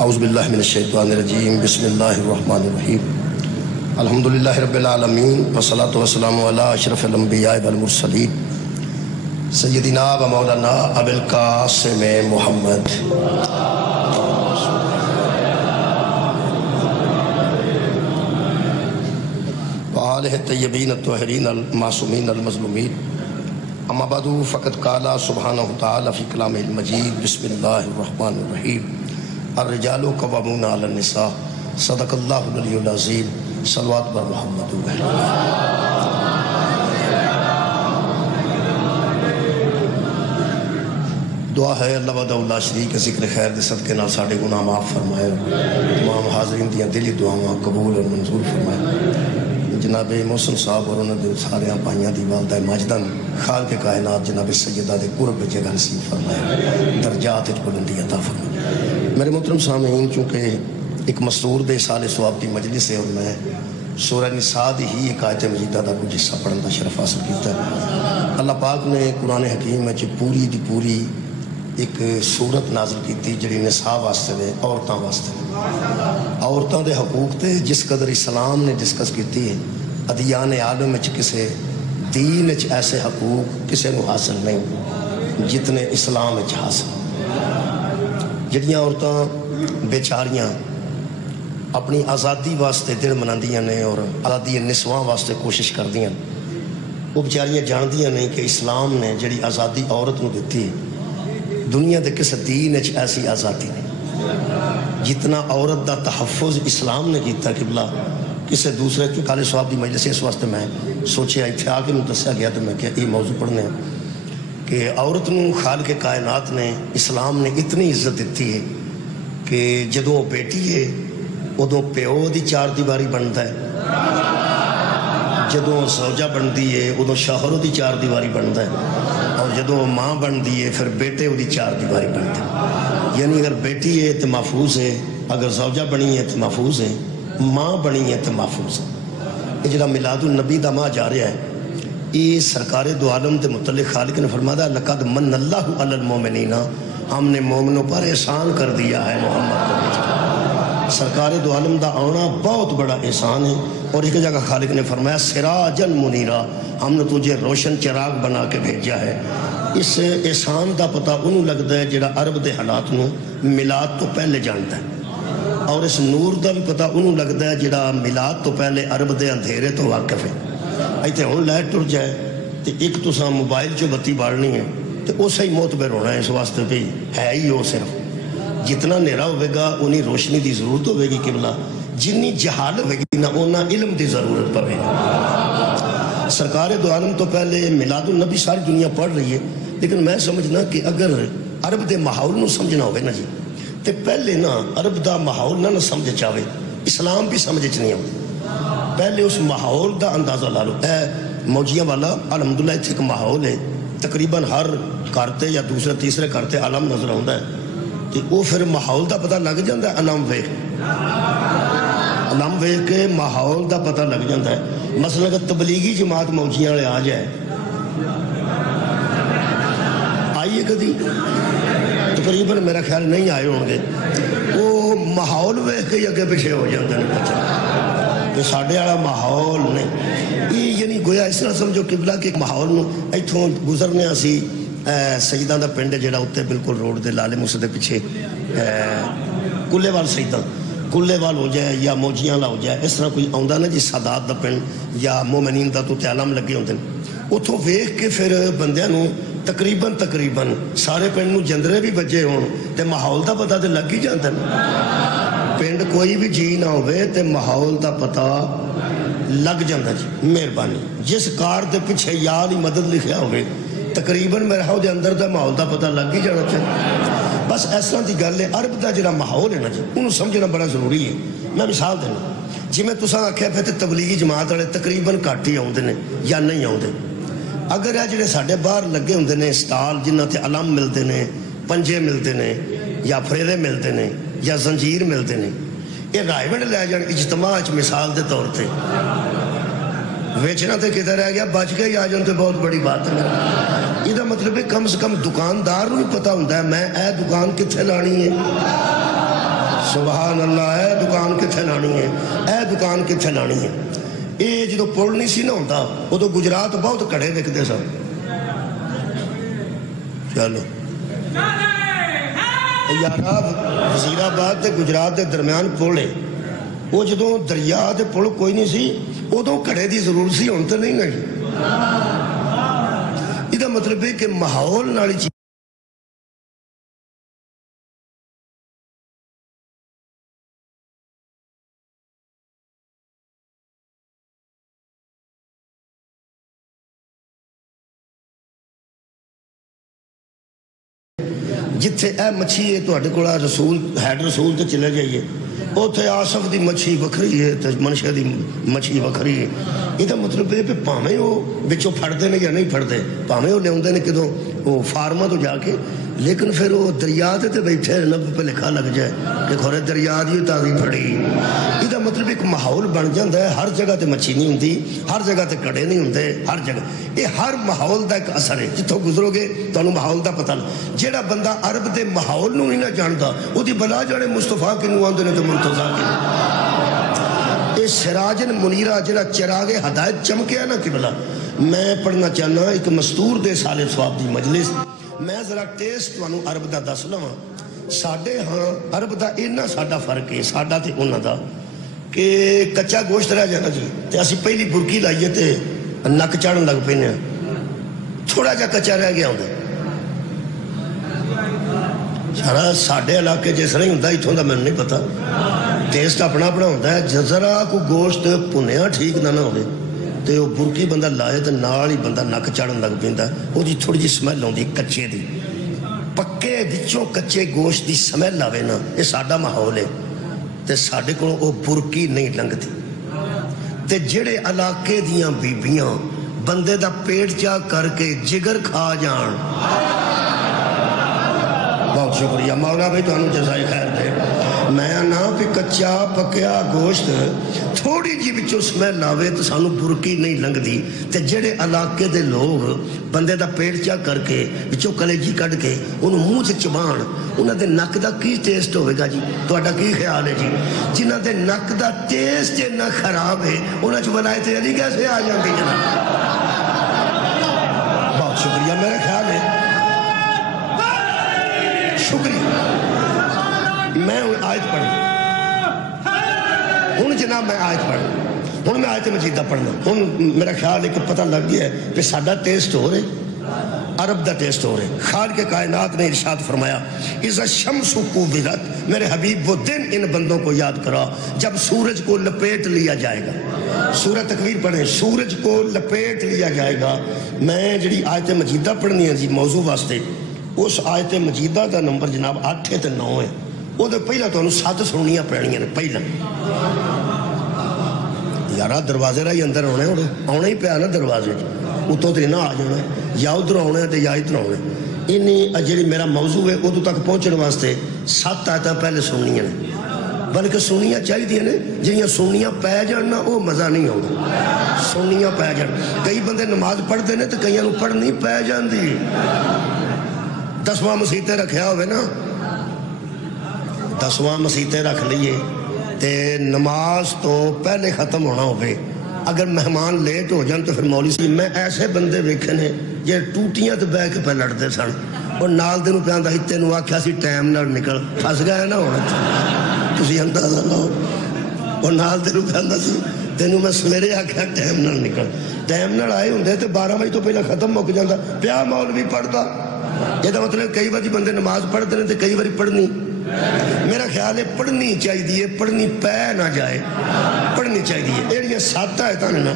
اعوذ باللہ من الشیطان الرجیم بسم اللہ الرحمن الرحیم الحمدللہ رب العالمین والصلاة والسلام علی اشرف الانبیاء والمرسلین سیدنا و مولانا ابی القاسم محمد وآلہ الطیبین الطاہرین المعصومین المظلومین اما بعد فقد قال سبحانہ تعالی فی کلامہ المجید بسم اللہ الرحمن الرحیم الرجال قوامون علی النساء صدق اللہ العلی العظیم صلوات بر محمد دعا ہے اللہ وحدہ لا شریک ذکر خیر دے صدقے نال ساڈے گناہ معاف فرمائے تمام حاضرین دیاں دلی دعاواں قبول اور منظور فرمائے جناب محسن صاحب اور انہوں نے سارے پائیاں دی والدہ ماجدن خالق کائنات جناب سیدہ دے قرب جگہ نصیب فرمائے درجات بلندی عطا فرمائے میرے محترم سامعین چونکہ ایک مسرور دے سال ثواب دی مجلس ہے اور میں سورہ نساء دی ہی ایک آیت مجیدہ دا کچھ حصہ پڑھن دا شرف حاصل کیتا ہے اللہ پاک نے قرآن حکیم میں پوری دی پوری ایک صورت نازل کی تھی جڑی نساء واسطے دے عورتاں واسطے عورتاں دے حقوق تے جس قدر اسلام نے ڈسکس کیتی ہے ادیان عالم وچ کسے دین وچ ایسے حقوق کسے نو حاصل نہیں جتنے اسلام وچ حاصل جڑیاں عورتاں بیچاریاں اپنی آزادی واسطے دل مناندیاں نے اور آزادی نسواں واسطے کوشش کردیاں وہ بیچاریاں جاندیاں نہیں کہ اسلام نے جڑی آزادی عورت نو دتی دنیا دے کس دین وچ ایسی آزادی نہیں جتنا عورت دا تحفظ اسلام نے کیتا قبلہ کسے دوسرے کے کالے صحاب دی مجلس اس واسطے میں سوچے اتھے آگے میں دسیا گیا تو میں کہ یہ موضوع پڑھنے کہ عورت نو خالق کائنات نے اسلام نے اتنی عزت دیتی ہے کہ جدوں بیٹی ہے ادوں پیو دی چار دیواری بنتا ہے جدوں زوجہ بنتی ہے ادوں شوہر دی چار دیواری بنتا ہے اور جدوں ماں بنتی ہے پھر بیٹے دی چار دیواری بنتا ہے یعنی اگر بیٹی ہے تو محفوظ ہے اگر زوجہ بنی ہے تو محفوظ ہے ماں بنی ہے تو محفوظ ہے یہ جڑا میلاد النبی دا ماہ جا رہا ہے یہ سرکار دو عالم دے متعلق خالق نے فرمایا لقد من اللہ علی المومنین ہم نے مومنوں پر احسان کر دیا ہے محمد کو سرکار دو عالم دا آنا بہت بڑا احسان ہے اور ایک جگہ خالق نے فرمایا سراجن منیرا ہم نے تجھے روشن چراغ بنا کے بھیجا ہے اس احسان دا پتہ انہوں لگتا ہے جڑا عرب دے حالات نو میلاد تو پہلے جانتا ہے اور اس نور دا بھی پتہ انہوں لگتا ہے جڑا میلاد تو پہلے عرب دے اندھیرے تو واقف ہے ایتھے ہوں لائٹ ٹر جائے تو ایک تو ساں موبائل جو بتی بارنی ہے تو اسے ہی معتبر ہونا ہے اس واسطے بھی ہے ہی وہ صرف جتنا نیرا ہوئے گا انہی روشنی دی ضرورت ہوئے گی قبلہ جنی جہال ہوئے گی نہ اونا علم دی ضرورت پڑے گی سرکار دو عالم تو پہلے میلاد النبی ساری دنیا پڑھ رہی ہے لیکن میں سمجھنا کہ اگر عرب دے ماحول نو سمجھنا ہوئے نا جی تو پہلے نا عرب دا ماحول نہ سمجھ چاہے اسلام بھی سمجھ نہیں ہوئے پہلے اس ماحول دا اندازہ لا لو اے موجیاں والا الحمدللہ اتھے ایک ماحول ہے تقریباً ہر کرتے یا دوسرے تیسرے کرتے علم نظر ہوتا ہے کہ وہ پھر ماحول دا پتہ لگ جاتا ہے علم ویکھ کے ماحول دا پتہ لگ جاتا ہے مثلا کہ تبلیغی جماعت موجیاں والے آ جائے آئیے کدی تقریباً میرا خیال نہیں آئے ہوں گے وہ ماحول ویکھ کے اگے پیچھے ہو جاتے ہیں کہ ساڑھے والا ماحول نہیں یہ یعنی گویا اس طرح سمجھو قبلہ کے ماحول نو ایتھوں گزرنے اسی سیداں دا پنڈ جڑا اتنے بالکل روڈ دے لالے موسے دے پیچھے کلے وال سیداں کلے وال ہو جائے یا موجیاں لا ہو جائے اس طرح کوئی آندا نا جی سادات دا پنڈ یا مومنین دا تو علم لگے ہوندے اتھوں ویکھ کے پھر بندیاں نو تقریباً سارے پنڈ نو جندرے بھی بجے ہون تے ماحول دا پتہ تے لگ ہی جاندا پنڈ کوئی بھی جی نہ ہوئے تے ماحول دا پتہ لگ جاندہ جی مہربانی جس کار دے پیچھے یا علی مدد لکھیا ہوئے تقریباً میرے ہاں دے اندر دا ماحول دا پتہ لگ ہی جانا چاہیے بس اس طرح دی گل ہے عرب دا جڑا ماحول ہے نا جی انہوں سمجھنا بڑا ضروری ہے میں مثال دینا جی میں تساں آکھیا پھر تبلیغی جماعت والے تقریباً گھٹ ہی آؤندے نے یا نہیں آؤندے اگر یہ جڑے ساڈے باہر لگے ہوندے نے سٹال جنہاں تے علم ملتے نے پنجے ملتے نے یا پھریرے ملتے نے یا زنجیر ملتے نے یہ رائے ونڈ لے جان اجتماع مثال دے طور تے ویچنا تے کدھر رہ گیا بچ کے ہی آ جان تے بہت بڑی بات ہے یہ مطلب ہے کم سے کم دکاندار نو پتہ ہوندا ہے میں اے دکان کتھے لانی ہے سبحان اللہ. اے دکان کتنے لانی ہے, اے دکان کتنے لانی ہے. یہ جدو پل نہیں سی نہ ہوتا ادو گجرات بہت کڑے وکتے سن. چلو یارا وزیر آباد تے گجرات کے درمیان پل ہے, وہ جدو دریا تے پل کوئی نہیں سی ادو کڑے دی ضرورت سی, ہوں تو نہیں نا. یہ مطلب ہے کہ ماحول والی چیز جتھے اے مچھی ہے تو کو رسول ہیڈ رسول تے چلے جائیے اوتھے آصف دی مچھی وکھری ہے تے منشا دی مچھی وکھری ہے. یہ مطلب ہے کہ پاویں وہ بچوں پھڑتے ہیں یا نہیں پھڑتے, پاویں وہ لے کدوں وہ فارما تو جا کے, لیکن پھر وہ دریا تے بیٹھے نب پہ لکھا لگ جائے کہ کھورے دریا دی تازی پھڑی. یہ مطلب ایک ماحول بن جاتا ہے. ہر جگہ تے مچھی نہیں ہوتی, ہر جگہ تے کڑے نہیں ہوتے, ہر جگہ یہ ہر ماحول دا ایک اثر ہے. جتوں گزرو گے تمہیں ماحول دا پتہ لگ. جہاں بندہ عرب دے ماحول نو نہیں نہ جانتا وہ بلا جانے مصطفیٰ کنوں آندے نے تو مرتضیٰ کی. یہ سراجن منیرہ جہاں چراغ ہدایت چمکیا نا قبلہ. میں پڑھنا چاہنا ایک مستور دے سال ثواب دی مجلس. میں ذرا ٹیسٹ تمہیں عرب دا دس لواں. ساڈے ہاں عرب دا اینا ساڈا فرق ہے ساڈا تے انہاں دا کہ کچا گوشت رہ جانا جی تے اسی پہلی برکی لائیے تے نک چڑھن لگ پینے ہیں. تھوڑا جا کچا رہ گیا ہوتا سارا ساڈے علاقے جس طرح ہی ہوتا اتوں کا مجھے نہیں پتا. ٹیسٹ اپنا اپنا ہوتا ہے. ذرا کوئی گوشت بھنیا ٹھیک نہ ہوئے تو وہ برکی بندہ لائے تو نال ہی بندہ نک چڑھن لگ پیندا. وہ تھوڑی جی سمیل آتی کچے دی, پکے وچوں کچے گوشت دی سمیل آوے نا. یہ ساڈا ماحول ہے تے ساڈے کول وہ برکی نہیں لنگتی. تے جڑے علاقے دیاں بیبیاں بندے دا پیٹ چا کر کے جگر کھا جان, بہت شکریہ مولا بھائی تمہیں جزائے خیر دے. میں نہ بھی کچا پکیا گوشت تھوڑی جی بچوں سمیل آوے تو سانو برکی نہیں لنگدی. تے جڑے علاقے دے لوگ بندے دا پیٹ چا کر کے بچوں کلیجی کڈ کے انہوں منہ سے چبان, انہاں دے نک دا کی ٹیسٹ ہوئے گا جی؟ تہاڈا کی خیال ہے جی؟ جنہاں دے نک دا ٹیسٹ نہ خراب ہے انہاں چ ولایت علی کیسے آ جاندی جناب؟ بہت شکریہ. میرا خیال ہے شکریہ. میں آیت پڑھنا ہوں جناب, میں آیت پڑھنا ہوں, میں آیت مجیدہ پڑھنا ہوں. میرا خیال ہے کہ پتہ لگ گیا ہے کہ ساڈا ٹیسٹ ہو رہے عرب دا ٹیسٹ ہو رہے. خالق کائنات نے ارشاد فرمایا اذا الشمس کوورت, میرے حبیب وہ دن ان بندوں کو یاد کرا جب سورج کو لپیٹ لیا جائے گا. سورہ تکویر پڑھیں, سورج کو لپیٹ لیا جائے گا. میں جڑی آیت مجیدہ پڑھنی ہے جی موضوع واسطے, اس آیت مجیدہ دا نمبر جناب 8 تے 9 ہے. وہ تو پہلا تو 7 سننیاں پڑھنیاں نے. پہلا یارا دروازے راہی اندر آنا ہی پیا نا دروازے اتوں تو نہ آ جانا, یا ادھر آنا ہے یا ادھر آنا. انہیں جی میرا موضوع ہے ادو تک پہنچنے واسطے 7 آیتاں پہلے سننیاں نے, بلکہ سننیاں چاہیے نے. جہاں سننیاں پی جان وہ مزہ نہیں آتا. سننیاں پی جان. کئی بندے نماز پڑھتے ہیں تو کئی پڑھنی پی جاندی. 10واں مسیطے رکھیا ہوئے نا, 10واں مسیطے رکھ لیے تے نماز تو پہلے ختم ہونا ہوئے. اگر مہمان لیٹ ہو جان تو پھر مولوی سی. میں ایسے بندے ویکھے نے جے ٹوٹیاں تے بہ کے پہ لڑتے سن, اور نال دے نوں پیاندا ہتے نوں آکھیا سی ٹائم نال نکل, پھس گئے نا ہن تسی اندازہ لاؤ. اور نال دے نوں پیاندا سی تینوں میں سویرے آکھیا ٹائم نال نکل. ٹائم نال آئے ہوندے تے 12 بجے تو پہلے ختم مک جاندا, پیا مولوی پڑھدا. یہ مطلب کئی بار بندے نماز پڑھتے ہیں تو کئی بار پڑھنی. میرا خیال ہے پڑھنی چاہیے, پڑھنی پہ نہ جائے, پڑھنی چاہیے. یہ 7 آیتاں نے نا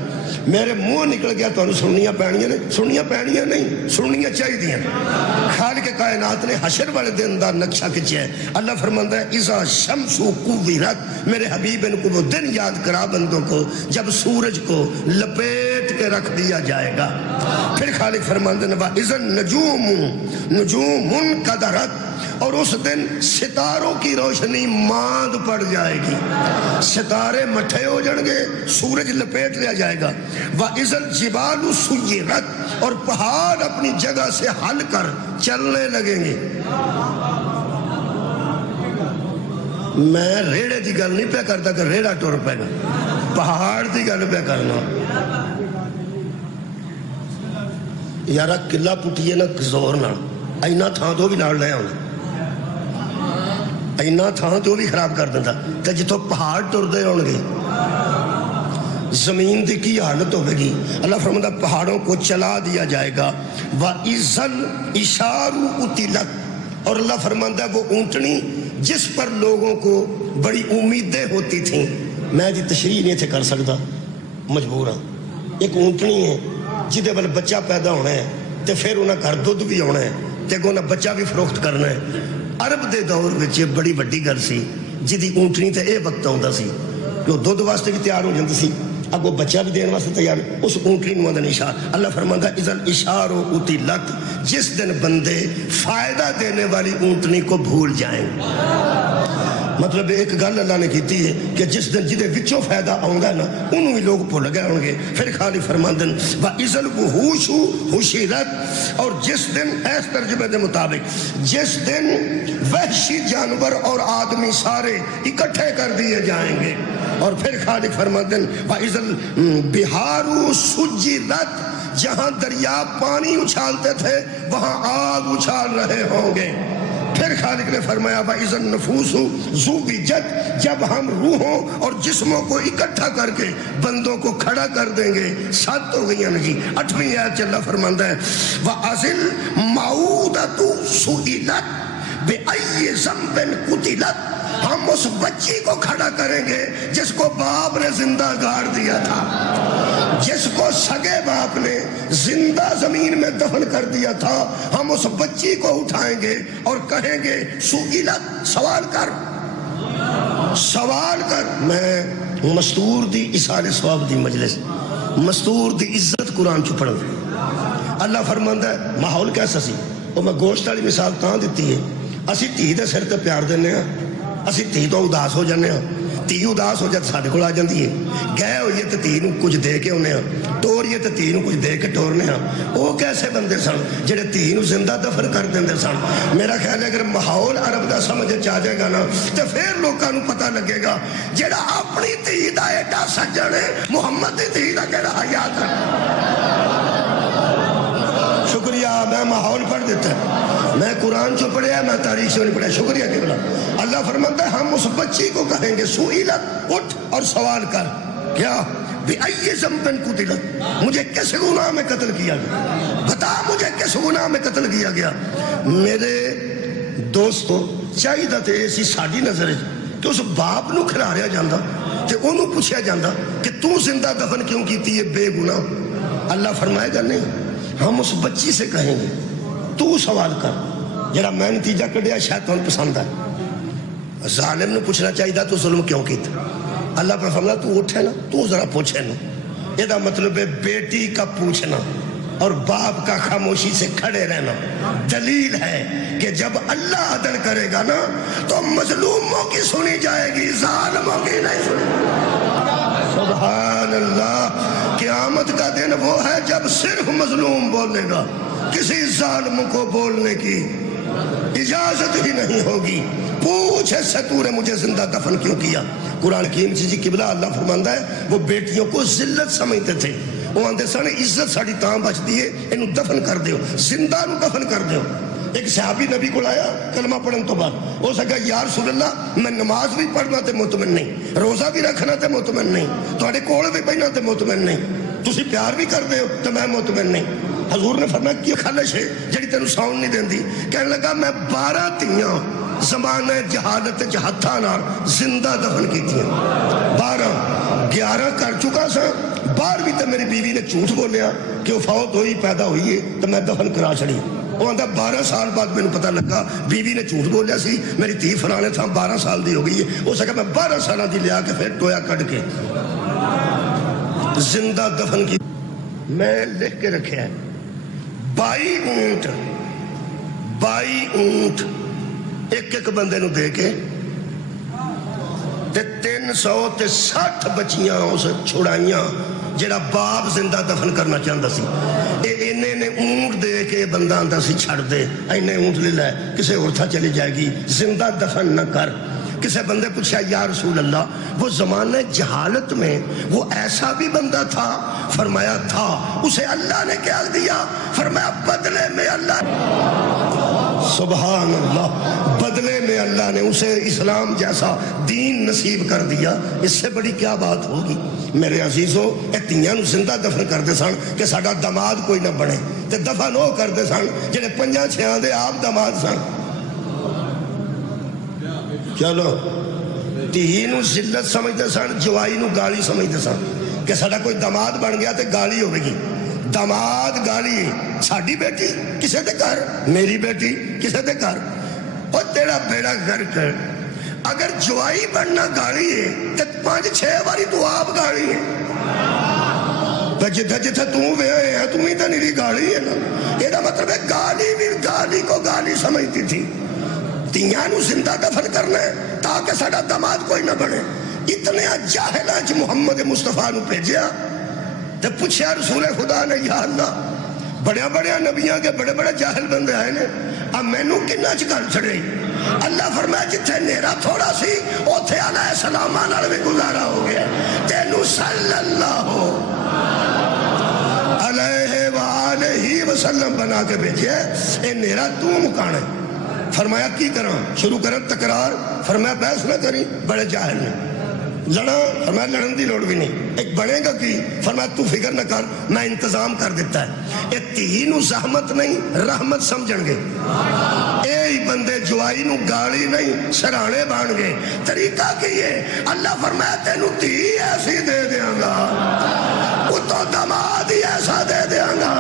میرے منہ نکل گیا تو سننیاں پینیاں نے. سننیاں پینیاں نہیں, سننیاں چاہیے. خالق کائنات نے حشر والے دن دا نقشہ کھچیا ہے. اللہ فرماندا ہے اذا الشمس کوورت, میرے حبیب ان کو وہ دن یاد کرا بندوں کو جب سورج کو لپیٹ کے رکھ دیا جائے گا. پھر خالق فرماندے نے واذا النجوم نجوم انقدرت, اور اس دن ستاروں کی روشنی ماند پڑ جائے گی. ستارے مٹھے ہو جائیں گے, سورج لپیٹ لیا جائے گا. وَإِذَا الْجِبَالُ سُيِّرَتْ, اور پہاڑ اپنی جگہ سے ہل کر چلنے لگیں گے. میں ریڑے کی گل نہیں پیا کرتا کہ ریڑا ٹر پے گا، پہاڑ کی گل پیا کرنا. یارا قلعہ پٹیے نا زور نہ اینا تھان تو بھی نال لے آنا، اینا تھان تو بھی خراب کر دیتا. تو جتوں پہاڑ ٹردے ہون گے زمین دی کی حالت ہوے گی. اللہ فرماتا پہاڑوں کو چلا دیا جائے گا. وَإِذَا الْإِشَارُ أُطِلَتْ، اور اللہ فرماتا وہ اونٹنی جس پر لوگوں کو بڑی امیدیں ہوتی تھیں. میں جی تشریح نہیں تھے کر سکتا، مجبور ہاں. ایک اونٹنی ہے جہدے بل بچہ پیدا ہونا ہے تے پھر انہیں گھر دودھ بھی ہونا ہے تے انہیں بچہ بھی فروخت کرنا ہے. عرب دے دور وچ بڑی وڈی گل سی جدی اونٹنی تے اے وقت آਉਂدا سی کہ وہ دودھ واسطے بھی تیار ہو جاندی سی، اگو بچہ بھی دین واسطے تیار. اس اونٹنی نوں آندے اشار. اللہ فرماندا اذا الاشار اطلت، جس دن بندے فائدہ دینے والی اونٹنی کو بھول جائیں. مطلب ایک گل اللہ نے کیتی ہے کہ جس دن جدے وچوں فائدہ آؤندا ہے نا انہوں بھی لوگ بھول گئے ہوں گے. پھر خالی فرماندن وَإِذَا الْوُحُوشُ حُشِرَتْ، اور جس دن اس ترجمے دے مطابق جس دن وحشی جانور اور آدمی سارے اکٹھے کر دیے جائیں گے. اور پھر خالق فرماندن وَإِذَا الْبِحَارُ سُجِّرَتْ، جہاں دریا پانی اچھالتے تھے وہاں آگ اچھال رہے ہوں گے. پھر خالق نے فرمایا وَإِذَا النُّفُوسُ زُوِّجَتْ، جب ہم روحوں اور جسموں کو اکٹھا کر کے بندوں کو کھڑا کر دیں گے. 7 ہو گئی ہیں جی. 8ویں آیت اللہ فرماتا ہے وَأَذِلْ مَعُودَةُ سُئِلَتْ بِأَيِّ ذَنبٍ قُتِلَتْ، ہم اس بچی کو کھڑا کریں گے جس کو باپ نے زندہ گاڑ دیا تھا، جس کو سگے باپ نے زندہ زمین میں دفن کر دیا تھا. ہم اس بچی کو اٹھائیں گے اور کہیں گے سئلت، سوال کر، سوال کر. میں مستور دی اصال ثواب دی مجلس، مستور دی عزت قرآن چ پڑھن. اللہ فرماندا ہے ماحول کیسا سی. وہ میں گوشت والی مثال تاں دیتی ہے، اسی دھی دے سر تے پیار دینے ہاں، اسی دھی تو اداس ہو جانے ہاں. دھی اداس ہو جاتے ساڈے کول آ جاندی ہے. گئے ہوئیے تے دھی نوں کچھ دے کے اونے ہاں، ٹوریے تے دھی نوں کچھ دے کے ٹورنے ہاں. وہ کیسے بندے سن جڑے دھی نوں زندہ دفن کر دیندے سن. میرا خیال ہے اگر ماحول عرب دا سمجھ آ جائے گا نا تے پھر لوکاں نوں پتہ لگے گا جڑا اپنی دھی دا ایڈا سجن ہے محمد دی دھی دا کیڑا حیا کر. شکریہ، میں ماحول پڑھ دیتا ہے، میں قرآن چو پڑھیا، میں تاریخ سے نہیں پڑھیا. شکریہ کہ بلا. اللہ فرماتا ہے ہم اس بچی کو کہیں گے سئلت، اٹھ اور سوال کر. کیا بِأَيِّ ذَنبٍ قُتِلَتْ، مجھے کس گناہ میں قتل کیا گیا، بتا مجھے کس گناہ میں قتل کیا گیا. میرے دوستو چاہیے تے ایسی ساڈی نظر ہے کہ اس باپ نو کھلاریا جاندہ کہ انہوں پوچھا جاندہ کہ تو زندہ دفن کیوں کیتی ہے بے گناہ. اللہ فرمائے گا نہیں، ہم اس بچی سے کہیں گے تو سوال کر. جڑا میں نتیجہ کڈیا شیطان پسند ہے. ظالم نے پوچھنا چاہیے تو ظلم کیوں کیتا. اللہ پر فرمایا تو اٹھے نا، تو ذرا پوچھے نا. یہ دا مطلب ہے بیٹی کا پوچھنا اور باپ کا خاموشی سے کھڑے رہنا. دلیل ہے کہ جب اللہ عدل کرے گا نا تو مظلوموں کی سنی جائے گی، ظالموں کی نہیں سنی. سبحان اللہ. قیامت کا دن وہ ہے جب صرف مظلوم بولے گا، کسی ظالم کو بولنے کی اجازت ہی نہیں ہوگی. پوچھ اس سے تو نے مجھے زندہ دفن کیوں کیا. قرآن کی چیزی قبلہ اللہ فرماندہ ہے وہ بیٹیوں کو ذلت سمجھتے تھے. وہ آندے سانے عزت ساڑی تاں بچتی ہے، انہوں دفن کر دیو، زندہ نو دفن کر دیو. ایک صحابی نبی کو آیا کلمہ پڑھن تو بعد، وہ سکا یا رسول اللہ میں نماز بھی پڑھنا تے مطمئن نہیں، روزہ بھی رکھنا تے مطمئن نہیں، تو اڑے کوڑ بھی بہنا تے مطمئن نہیں، تسی پیار بھی کر دے ہو تو میں مطمئن نہیں. حضور نے فرمایا کی خلش ہے جڑی تینوں ساؤنڈ نہیں دیندی. کہنے لگا میں 12 تیاں زمانہ جہالت ہتھاں نال زندہ دفن کیتی ہیں. 12 11 کر چکا سا، 12ویں تے میری بیوی نے جھوٹ بولیا کہ وہ فوت ہوئی پیدا ہوئی ہے تو میں دفن کرا چھڑی. وہ آندا 12 سال بعد میں نے پتہ لگا بیوی نے جھوٹ بولیا سی، میری تھی فلانے تھا 12 سال دی ہو گئی ہے. وہ سکا میں 12 سالہ دی لیا کے پھر ٹویا کٹ کے زندہ دفن کی. میں لکھ کے رکھے ہیں 22 اونٹ ایک ایک بندے نو دے کے 360 بچیاں اس چھڑائیاں جڑا باپ زندہ دفن کرنا چاہتا سی. انہیں نے اونٹ دے کے بندہ آندا سی چھڑ دے، انہیں اونٹ لے لائے کسے اور تھا چلی جائے گی، زندہ دفن نہ کر. کسی بندے پوچھا یا رسول اللہ وہ زمانہ جہالت میں وہ ایسا بھی بندہ تھا؟ فرمایا تھا۔ اسے اللہ نے کیا دیا؟ فرمایا بدلے میں اللہ، سبحان اللہ، بدلے میں اللہ نے اسے اسلام جیسا دین نصیب کر دیا۔ اس سے بڑی کیا بات ہوگی؟ میرے عزیزو، تیاں نو زندہ دفن کرتے سن کہ ساڈا داماد کوئی نہ بنے، تے دفن وہ کرتے سن جڑے 5-6 دے آپ داماد سن۔ چلو تھی نو ذلت سمجھتے سن، جوائی نو گالی سمجھتے سن کہ ساڈا کوئی داماد بن گیا تے گالی ہوے گی۔ داماد گالی، ساڈی بیٹی کسے دے گھر، میری بیٹی کسے دے گھر، او تیرا بیڑا گھر کر۔ اگر جوائی بننا گالی ہے تے 5-6 باری تو آپ گالی ہے، تو جتھے جتھے تو وے ہے تم ہی تو نہیں گالی ہے نا۔ یہ مطلب ہے گالی بھی گالی کو گالی سمجھتی تھی۔ تیاں نو زندہ دفن کرنا ہے تاکہ ساڈا داماد کوئی نہ بنے۔ اتنے جاہلاں چ محمد مصطفیٰ نو بھیجیا تے پوچھا رسول خدا نے، یا اللہ بڑے بڑے نبیاں کے بڑے بڑے جاہل بندے آئے نے، اب مینوں کنا چ گل چھڑے؟ اللہ فرمایا جتھے نیرا تھوڑا سی اوتھے علیہ السلام نال بھی گزارا ہو گیا، تینوں صلی اللہ علیہ وآلہ وسلم بنا کے بھیجیا، اے نیرا تو مکانا ہے۔ فرمایا کی کراں؟ شروع کریں تکرار، فرمایا بحث نہ کری، بڑے جاہل نے۔ لڑا، فرمایا لڑن دی لوڑ بھی نہیں، ایک بنے گا کی؟ فرمایا تو فکر نہ کر، میں انتظام کر دیتا ہے۔ اے تھی نو زحمت نہیں رحمت سمجھن گے، اے بندے جوائی نو گالی نہیں سرانے بان گے۔ طریقہ کی ہے؟ اللہ فرمایا تینو تھی ایسی دے دیاں گا، تو داماد ہی ایسا دے دیاں گا۔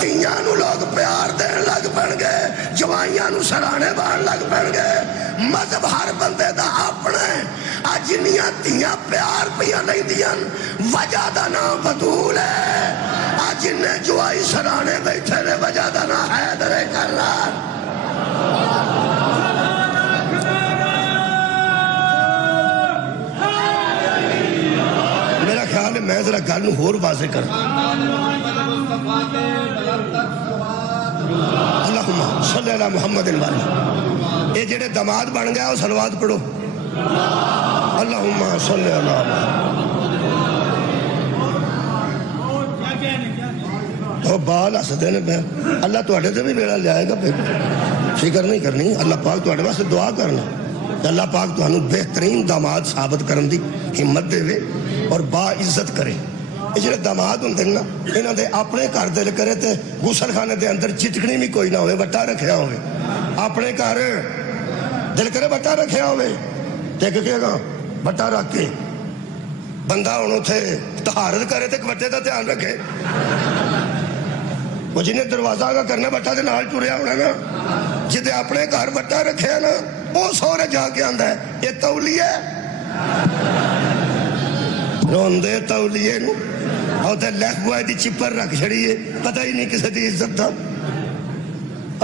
تیاں نو لوگ پیار دین لگ پڑ گئے، جوائیاں نو سرانے بان لگ پڑ گئے۔ مذہب ہر بندے دا اپنا ہے۔ آج جنیاں تیاں پیار پیاں نہیں دیاں، وجہ دا نام بدول ہے۔ آج جنہیں جوائی سرانے بیٹھے نے، وجہ دا نام حیدر کرار۔ میرا خیال ہے میں ذرا گل ہور واضح کر، اللہم صلی اللہ محمد والی، اے جڑے داماد بن گیا وہ صلوات پڑھو، اللہم صلی اللہ۔ وہ بال ہسدے نے پہ، اللہ تواڈے تے بھی ویلا لائے گا، فکر نہیں کرنی۔ اللہ پاک تواڈے واسطے دعا کرنا کہ اللہ پاک تانوں بہترین داماد ثابت کرن دی ہمت دے اور با عزت کرے۔ یہ جڑے داماد ہوندے نا، انہاں دے اپنے گھر دل کرے تے غسل خانے دے اندر چٹکنی بھی کوئی نہ ہوئے، وٹا رکھیا ہوئے، اپنے گھر دل کرے وٹا رکھیا ہوئے تے کہ گا وٹا رکھ کے بندہ ہن اوتھے طہارت کرے تے وٹے دا دھیان رکھے۔ وہ جنہیں دروازہ کا کرنا وٹا دے نال ٹریا ہونا نا، جدے اپنے گھر وٹا رکھے نا وہ سورے جا کے آندا ہے یہ تولیہ روندے تولیے نو اور تے لکھ بوائے دی چپر رکھ چھڑیے، پتہ ہی نہیں کسے دی عزت دا۔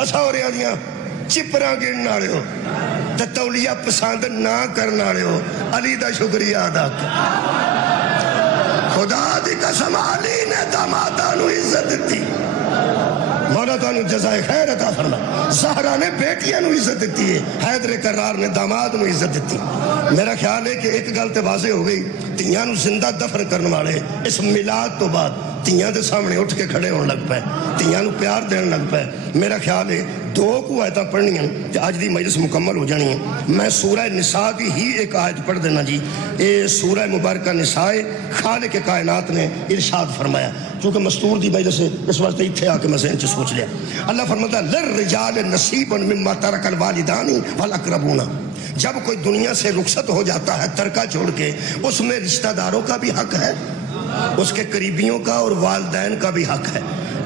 اسوریاں دیاں چپراں گن والے ہو تے تولیہ پسند نہ کرن والے ہو، علی دا شکریہ ادا کر۔ خدا دی قسم علی نے داماداں نو عزت دتی، مولا تانوں جزائے خیر عطا فرمائے۔ زہرا نے بیٹیاں نو عزت دیتی ہے، حیدر کرار نے داماد نو عزت دیتی۔ میرا خیال ہے کہ ایک گل تے واضح ہو گئی، تیاں نو زندہ دفن کرنے والے اس میلاد تو بعد تیاں دے سامنے اٹھ کے کھڑے ہونے لگ پائے، تیاں نو پیار دین لگ پائے۔ میرا خیال ہے 2 کو آیتاں پڑھنی ہیں کہ آج دی مجلس مکمل ہو جانی ہے۔ میں سورہ نساء کی ہی ایک آیت پڑھ دینا جی۔ اے سورہ مبارکہ نساء، خالق کائنات نے ارشاد فرمایا، چونکہ مستور دی مجلس سے اس وقت اتھے آ کے میں ذہن چ سوچ لیا۔ اللہ فرماتا ہے للرجال نصیب مما ترک الوالدان والاقربون، جب کوئی دنیا سے رخصت ہو جاتا ہے ترکہ چھوڑ کے، اس میں رشتہ داروں کا بھی حق ہے، اس کے قریبیوں کا اور والدین کا بھی حق ہے۔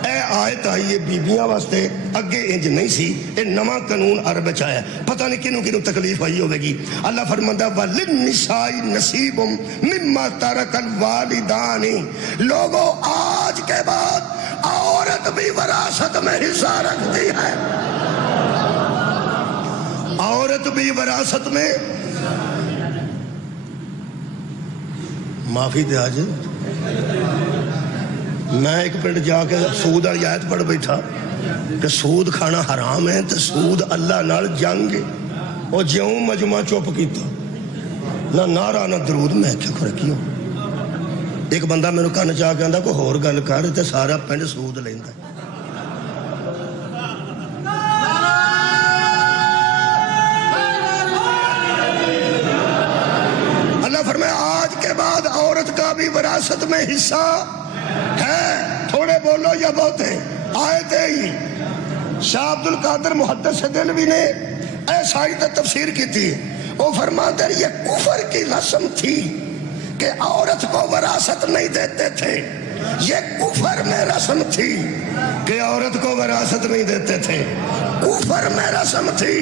اے آیت آئی ہے بیبیاں واسطے، اگے انج نہیں سی، اے نواں قانون عرب چ آیا، پتہ نہیں کنوں کنوں تکلیف آئی ہوے گی۔ اللہ فرماتا ہے وَلِلنِّسَاءِ نَصِیبٌ مِّمَّا تَرَکَ الْوَالِدَانِ، لوگوں آج کے بعد عورت بھی وراثت میں حصہ رکھتی ہے، عورت بھی وراثت میں۔ معافی دے آج میں ایک پنڈ جا کے سود والی آیت پڑھ بیٹھا کہ سود کھانا حرام ہے تو سود اللہ نال جنگ ہے، اور جیوں مجمع چپ کیتا نہ نعرہ نہ درود. میں کیا کھڑا کیوں؟ ایک بندہ میرے کان چاہ کے آندا کوئی ہور گل کر تے سارا پنڈ سود لیندا. اللہ فرمایا آج کے بعد عورت کا بھی وراثت میں حصہ ہے. تھوڑے بولو یا بہت ہیں. آیتیں ہی شاہ عبد القادر محدث دلوی نے ایسا ہی تفسیر کی تھی. وہ فرماتے ہیں یہ کفر کی رسم تھی کہ عورت کو وراثت نہیں دیتے تھے. یہ کفر میں رسم تھی کہ عورت کو وراثت نہیں دیتے تھے. کفر میں رسم تھی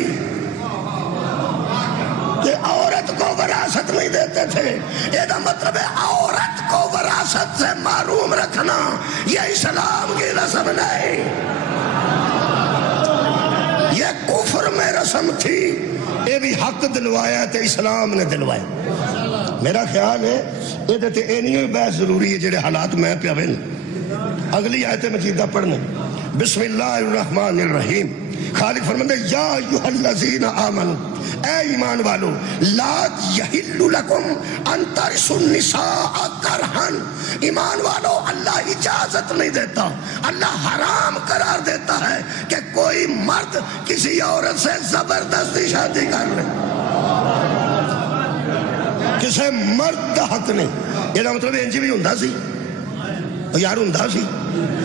کہ عورت کو وراثت نہیں دیتے تھے. یہ مطلب ہے عورت کو وراثت سے محروم رکھنا یہ اسلام کی رسم نہیں. یہ کفر میں رسم تھی. یہ بھی حق دلوایا تو اسلام نے دلوایا. میرا خیال ہے یہ تے اے نہیں بحث ضروری ہے جڑے حالات میں پیا وین. اگلی آیت مجیدہ پڑھنے. بسم اللہ الرحمن الرحیم. خالق فرماتے ہیں یا ایھا الذین آمنوا اے ایمان والو لا یحل لکم ان ترثوا النساء کرہا. ایمان والو اللہ اجازت نہیں دیتا, اللہ حرام قرار دیتا ہے کہ کوئی مرد کسی عورت سے زبردستی شادی کر لے. کسی مرد دا حق نہیں. یہ مطلب انج بھی ہوندا سی یار, ہوندا سی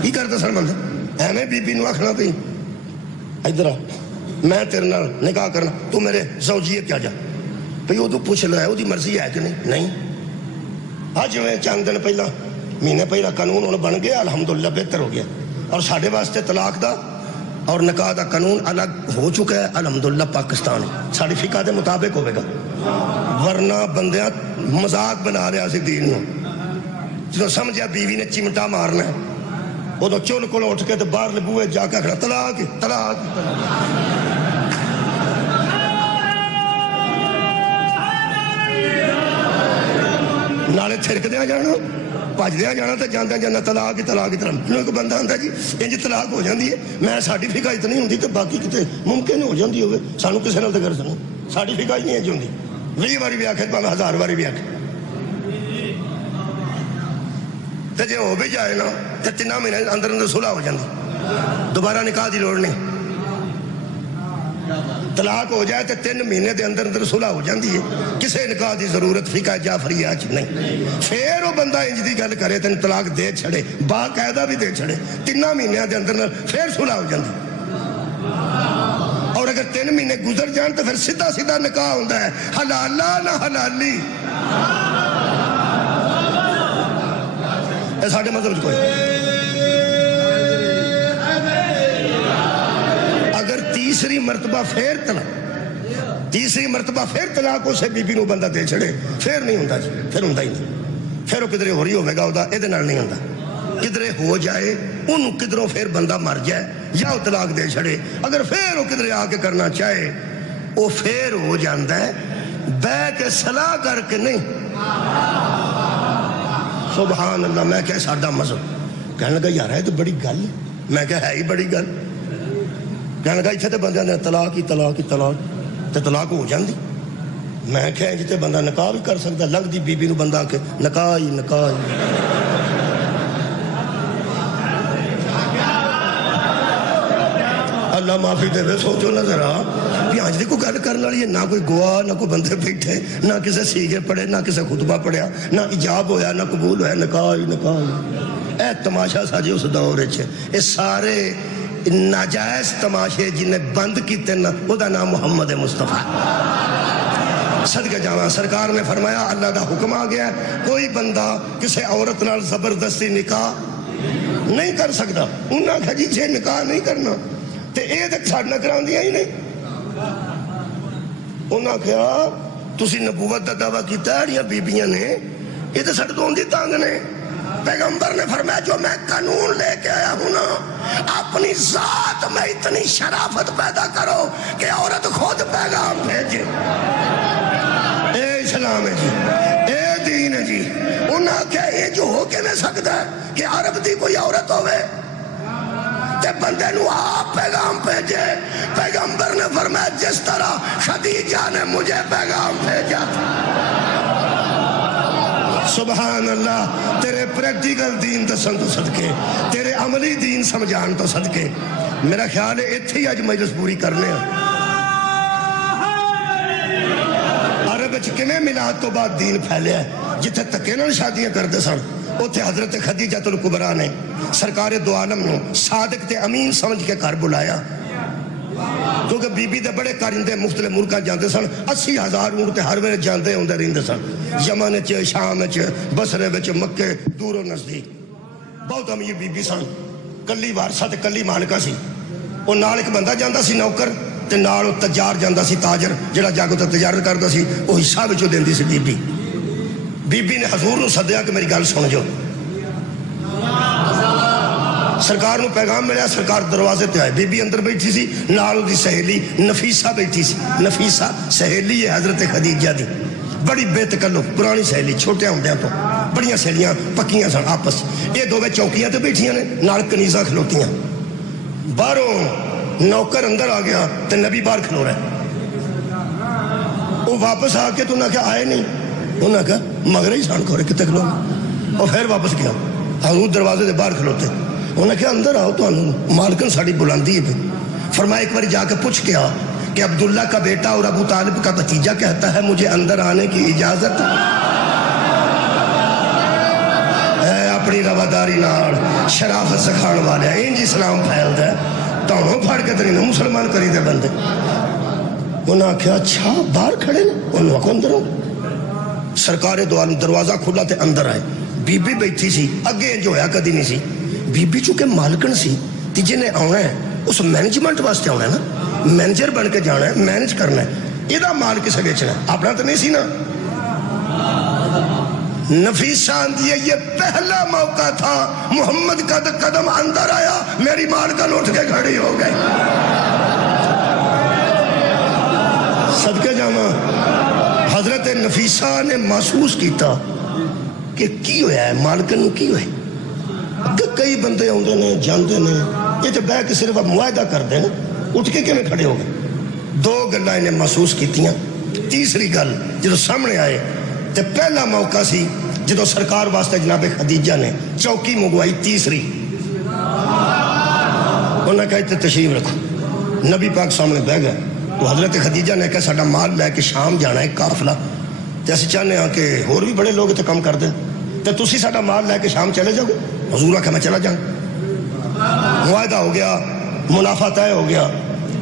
کی کردا سن بندہ ایویں بی بی نو آکھنا پئی ادھر آ میں تیرے نال نکاح کرنا تو میرے زوجیت کیا جا بھئی وہ تو پوچھ لو ہے وہ دی مرضی ہے کہ نہیں. آج میں چند دن پہلا مہینے پہلا قانون انہوں بن گیا الحمدللہ بہتر ہو گیا. اور ساڑھے واسطے طلاق دا اور نکاح دا قانون الگ ہو چکا ہے الحمدللہ. پاکستان ساڑھی فقہ دے مطابق ہوئے گا, ورنہ بندیاں مذاق بنا رہا سی دین نو. جو سمجھا بیوی نے چمٹا مارنا ہے وہ تو چول کو اٹھ کے تو باہر لبوئے جا کے کھڑا طلاق طلاق. نالے تھرک دیا جانا بج دیا جانا تو جانا جانا طلاق طلاق طلاق. ایک بندہ آتا جی انج طلاق ہو جاتی ہے. میں ساڈی فقہ اتنی ہوتی تو باقی کتنے ممکن ہو جاتی ہوگی. سانو کسی نال تو کر سکوں ساڈی فقہ ہی نہیں انج ہوتی. 20 باری بھی آخے 1000 باری بھی آخے تو جی ہو بھی جائے نا تو 3 مہینے اندر اندر صلح ہو جاتی. دوبارہ نکاح دی لوڑ نہیں. طلاق ہو جائے تو 3 مہینے دے اندر اندر صلح ہو جاتی ہے. کسے نکاح دی ضرورت فقہ جعفریہ نہیں. پھر وہ بندہ انج دی گل کرے تین طلاق دے چھڑے باقاعدہ بھی دے چھڑے 3 مہینے دے اندر پھر صلح ہو جاتی. اور اگر 3 مہینے گزر جان تو پھر سیدھا سیدھا نکاح ہوتا ہے حلالہ نہ حلالی. اے ساڑھے مذہب کوئی اگر تیسری مرتبہ پھر طلاق اسے بی بی نو بندہ دے چھڑے پھر نہیں ہوتا جی. پھر ہوتا ہی نہیں. پھر وہ کدھرے ہو رہی ہوئے گا ہوتا یہ نہیں ہوتا. کدھرے ہو جائے انہوں کدھروں پھر بندہ مر جائے یا وہ طلاق دے چھڑے. اگر پھر وہ کدھرے آ کے کرنا چاہے وہ پھر ہو جاندہ ہے بے کے صلاح کر کے نہیں. سبحان اللہ. میں کہا ساڈا مذہب کہنے لگا یار ہے تو بڑی گل. میں کہا ہے ہی بڑی گل. کہنے لگا اتنے تو بندے نے طلاق ہی طلاق ہی طلاق تو طلاق ہو جاندی. میں کہا جتے بندہ نکاح بھی کر سکتا لگ دی بی بی نو بندہ کے نکاح ہی نکاح ہی. اللہ معافی دے وے. سوچو نہ ذرا بھی آج دی کوئی گل کرنے والی ہے نہ کوئی گواہ نہ کوئی بندے بیٹھے نہ کسے سیگے پڑھے نہ کسے خطبہ پڑھیا نہ ایجاب ہویا نہ قبول ہویا. نکاح ہی نکاح ہی. اے تماشا سا جی اس دور وچ اے سارے ناجائز تماشے جنہیں بند کیتے نا وہ دا نام محمد مصطفیٰ. صدقہ جاواں سرکار نے فرمایا اللہ دا حکم آ گیا کوئی بندہ کسی عورت نال زبردستی نکاح نہیں کر سکتا. انہاں کہا جی جے نکاح نہیں کرنا تے اے تے ساڈے کراون دیاں ہی نہیں. انہاں کہا تسی نبوت دا دعویٰ کیتا ہے یا بیبیاں نے یہ تے ساڈے تو اندھی تانگ نے. پیغمبر نے فرمایا جو میں قانون لے کے آیا ہوں نا اپنی ذات میں اتنی شرافت پیدا کرو کہ عورت خود پیغام بھیجے. اے اسلام ہے جی, اے دین ہے جی. انہاں کہا یہ جو ہو کے میں سکتا ہے کہ عرب دی کوئی عورت ہوئے تے بندے نو آپ پیغام بھیجے. پیغمبر نے فرمایا جس طرح خدیجہ نے مجھے پیغام بھیجا تھا سبحان اللہ. تیرے پریکٹیکل دین دسن تو صدقے, تیرے عملی دین سمجھان تو صدقے. میرا خیال ہے اتھے ہی اج مجلس پوری کرنے ہیں. عرب وچ کیویں میلاد تو بعد دین پھیلیا ہے. جتھے تکے نال شادیاں کردے سن اوتھے حضرت خدیجہ الکبریٰ نے سرکار دو عالم نو صادق تے امین سمجھ کے گھر بلایا. کیونکہ بی بی دے بڑے کارندے مختلف ملکاں جاندے سن. 80,000 اونٹ تے ہر ویلے جاندے ہوندے رہندے سن. یمن وچ, شام وچ, بصرے وچ, مکے, دور و نزدیک. بہت امیر بی بی سن. کلی وارثہ تے کلی مالکہ سی. وہ نال ایک بندہ جاندا سی نوکر, تے نال وہ تجار جاندا سی تاجر, جڑا جاگو تے تجارت کردا سی. وہ حصہ وچوں دیندی سی بی بی. بی بی نے حضور نو سدیا کہ میری گل سن جو. سرکار نو پیغام ملیا, سرکار دروازے تے آئے. بی بی اندر بیٹھی سی, نال دی سہیلی نفیسہ بیٹھی سی. نفیسہ سہیلی ہے حضرت خدیجہ دی, بڑی بے تکلف پرانی سہیلی, چھوٹے ہوندیاں تو بڑیاں سہیلیاں پکیاں سن آپس. یہ دوویں چوکیاں تے بیٹھیاں نے, نال کنیزاں کھلوتیاں. باہروں نوکر اندر آ گیا تے نبی باہر کھلو رہا ہے. وہ واپس آ کے تو نہ کہ آئے نہیں, انہوں نے کہا مگر ہی سان کھولے کتے کھلو. اور پھر واپس گیا. حضور دروازے دے باہر کھلوتے. انہوں نے کہا اندر آؤ, تو مالکن ساڑی بلاندی ہے. فرمایا ایک بار جا کے پوچھ کے آ کہ عبداللہ کا بیٹا اور ابو طالب کا بھتیجا کہتا ہے مجھے اندر آنے کی اجازت. اے اپنی رواداری نال شرافت سکھان والے انج اسلام پھیلدا ہے. تانوں پھڑ کے تے نہیں مسلمان کری دے بندے. انہوں نے کہا اچھا باہر کھڑے نے. انہوں نے کہا اندر ہو. سرکار دو عالم دروازہ کھلا تے اندر آئے. بی بی بیٹھی سی, اگے جو ہویا کدی نہیں سی. بی بی چونکہ مالکن سی, تیجے نے آنا ہے اس مینجمنٹ واسطے آنا ہے نا, مینیجر بن کے جانا ہے, مینج کرنا ہے. یہ دا مال کسے بیچنا ہے, اپنا تو نہیں سی نا. نفیسہ آندھی ہے یہ پہلا موقع تھا محمد کا قدم اندر آیا, میری مالکن اٹھ کے کھڑی ہو گئی. صدقے جاواں حضرت نفیسہ نے محسوس کیتا کہ کی ہویا ہے, مالکن کی ہوئے. کئی بندے آندے نے جاندے نے, یہ تو بہ کے صرف معاہدہ کردے ہیں, اٹھ کے کیویں کھڑے ہو گئے. دو گلاں انہیں محسوس کیتیاں. تیسری گل جدو سامنے آئے تے پہلا موقع سی جدو سرکار واسطے جناب خدیجہ نے چوکی منگوائی تیسری. انہوں نے کہا اتنے تشریف رکھو. نبی پاک سامنے بہ گئے. تو حضرت خدیجہ نے کہا ساڈا مال لے کے شام جانا ہے قافلہ, تے اسی چاہنے ہاں کہ ہور بھی بڑے لوگ اتنے کم کر دیں, تے تسی ساڈا مال لے کے شام چلے جاؤ. حضور آکھا میں چلا جاؤں. معاہدہ ہو گیا, منافع طے ہو گیا.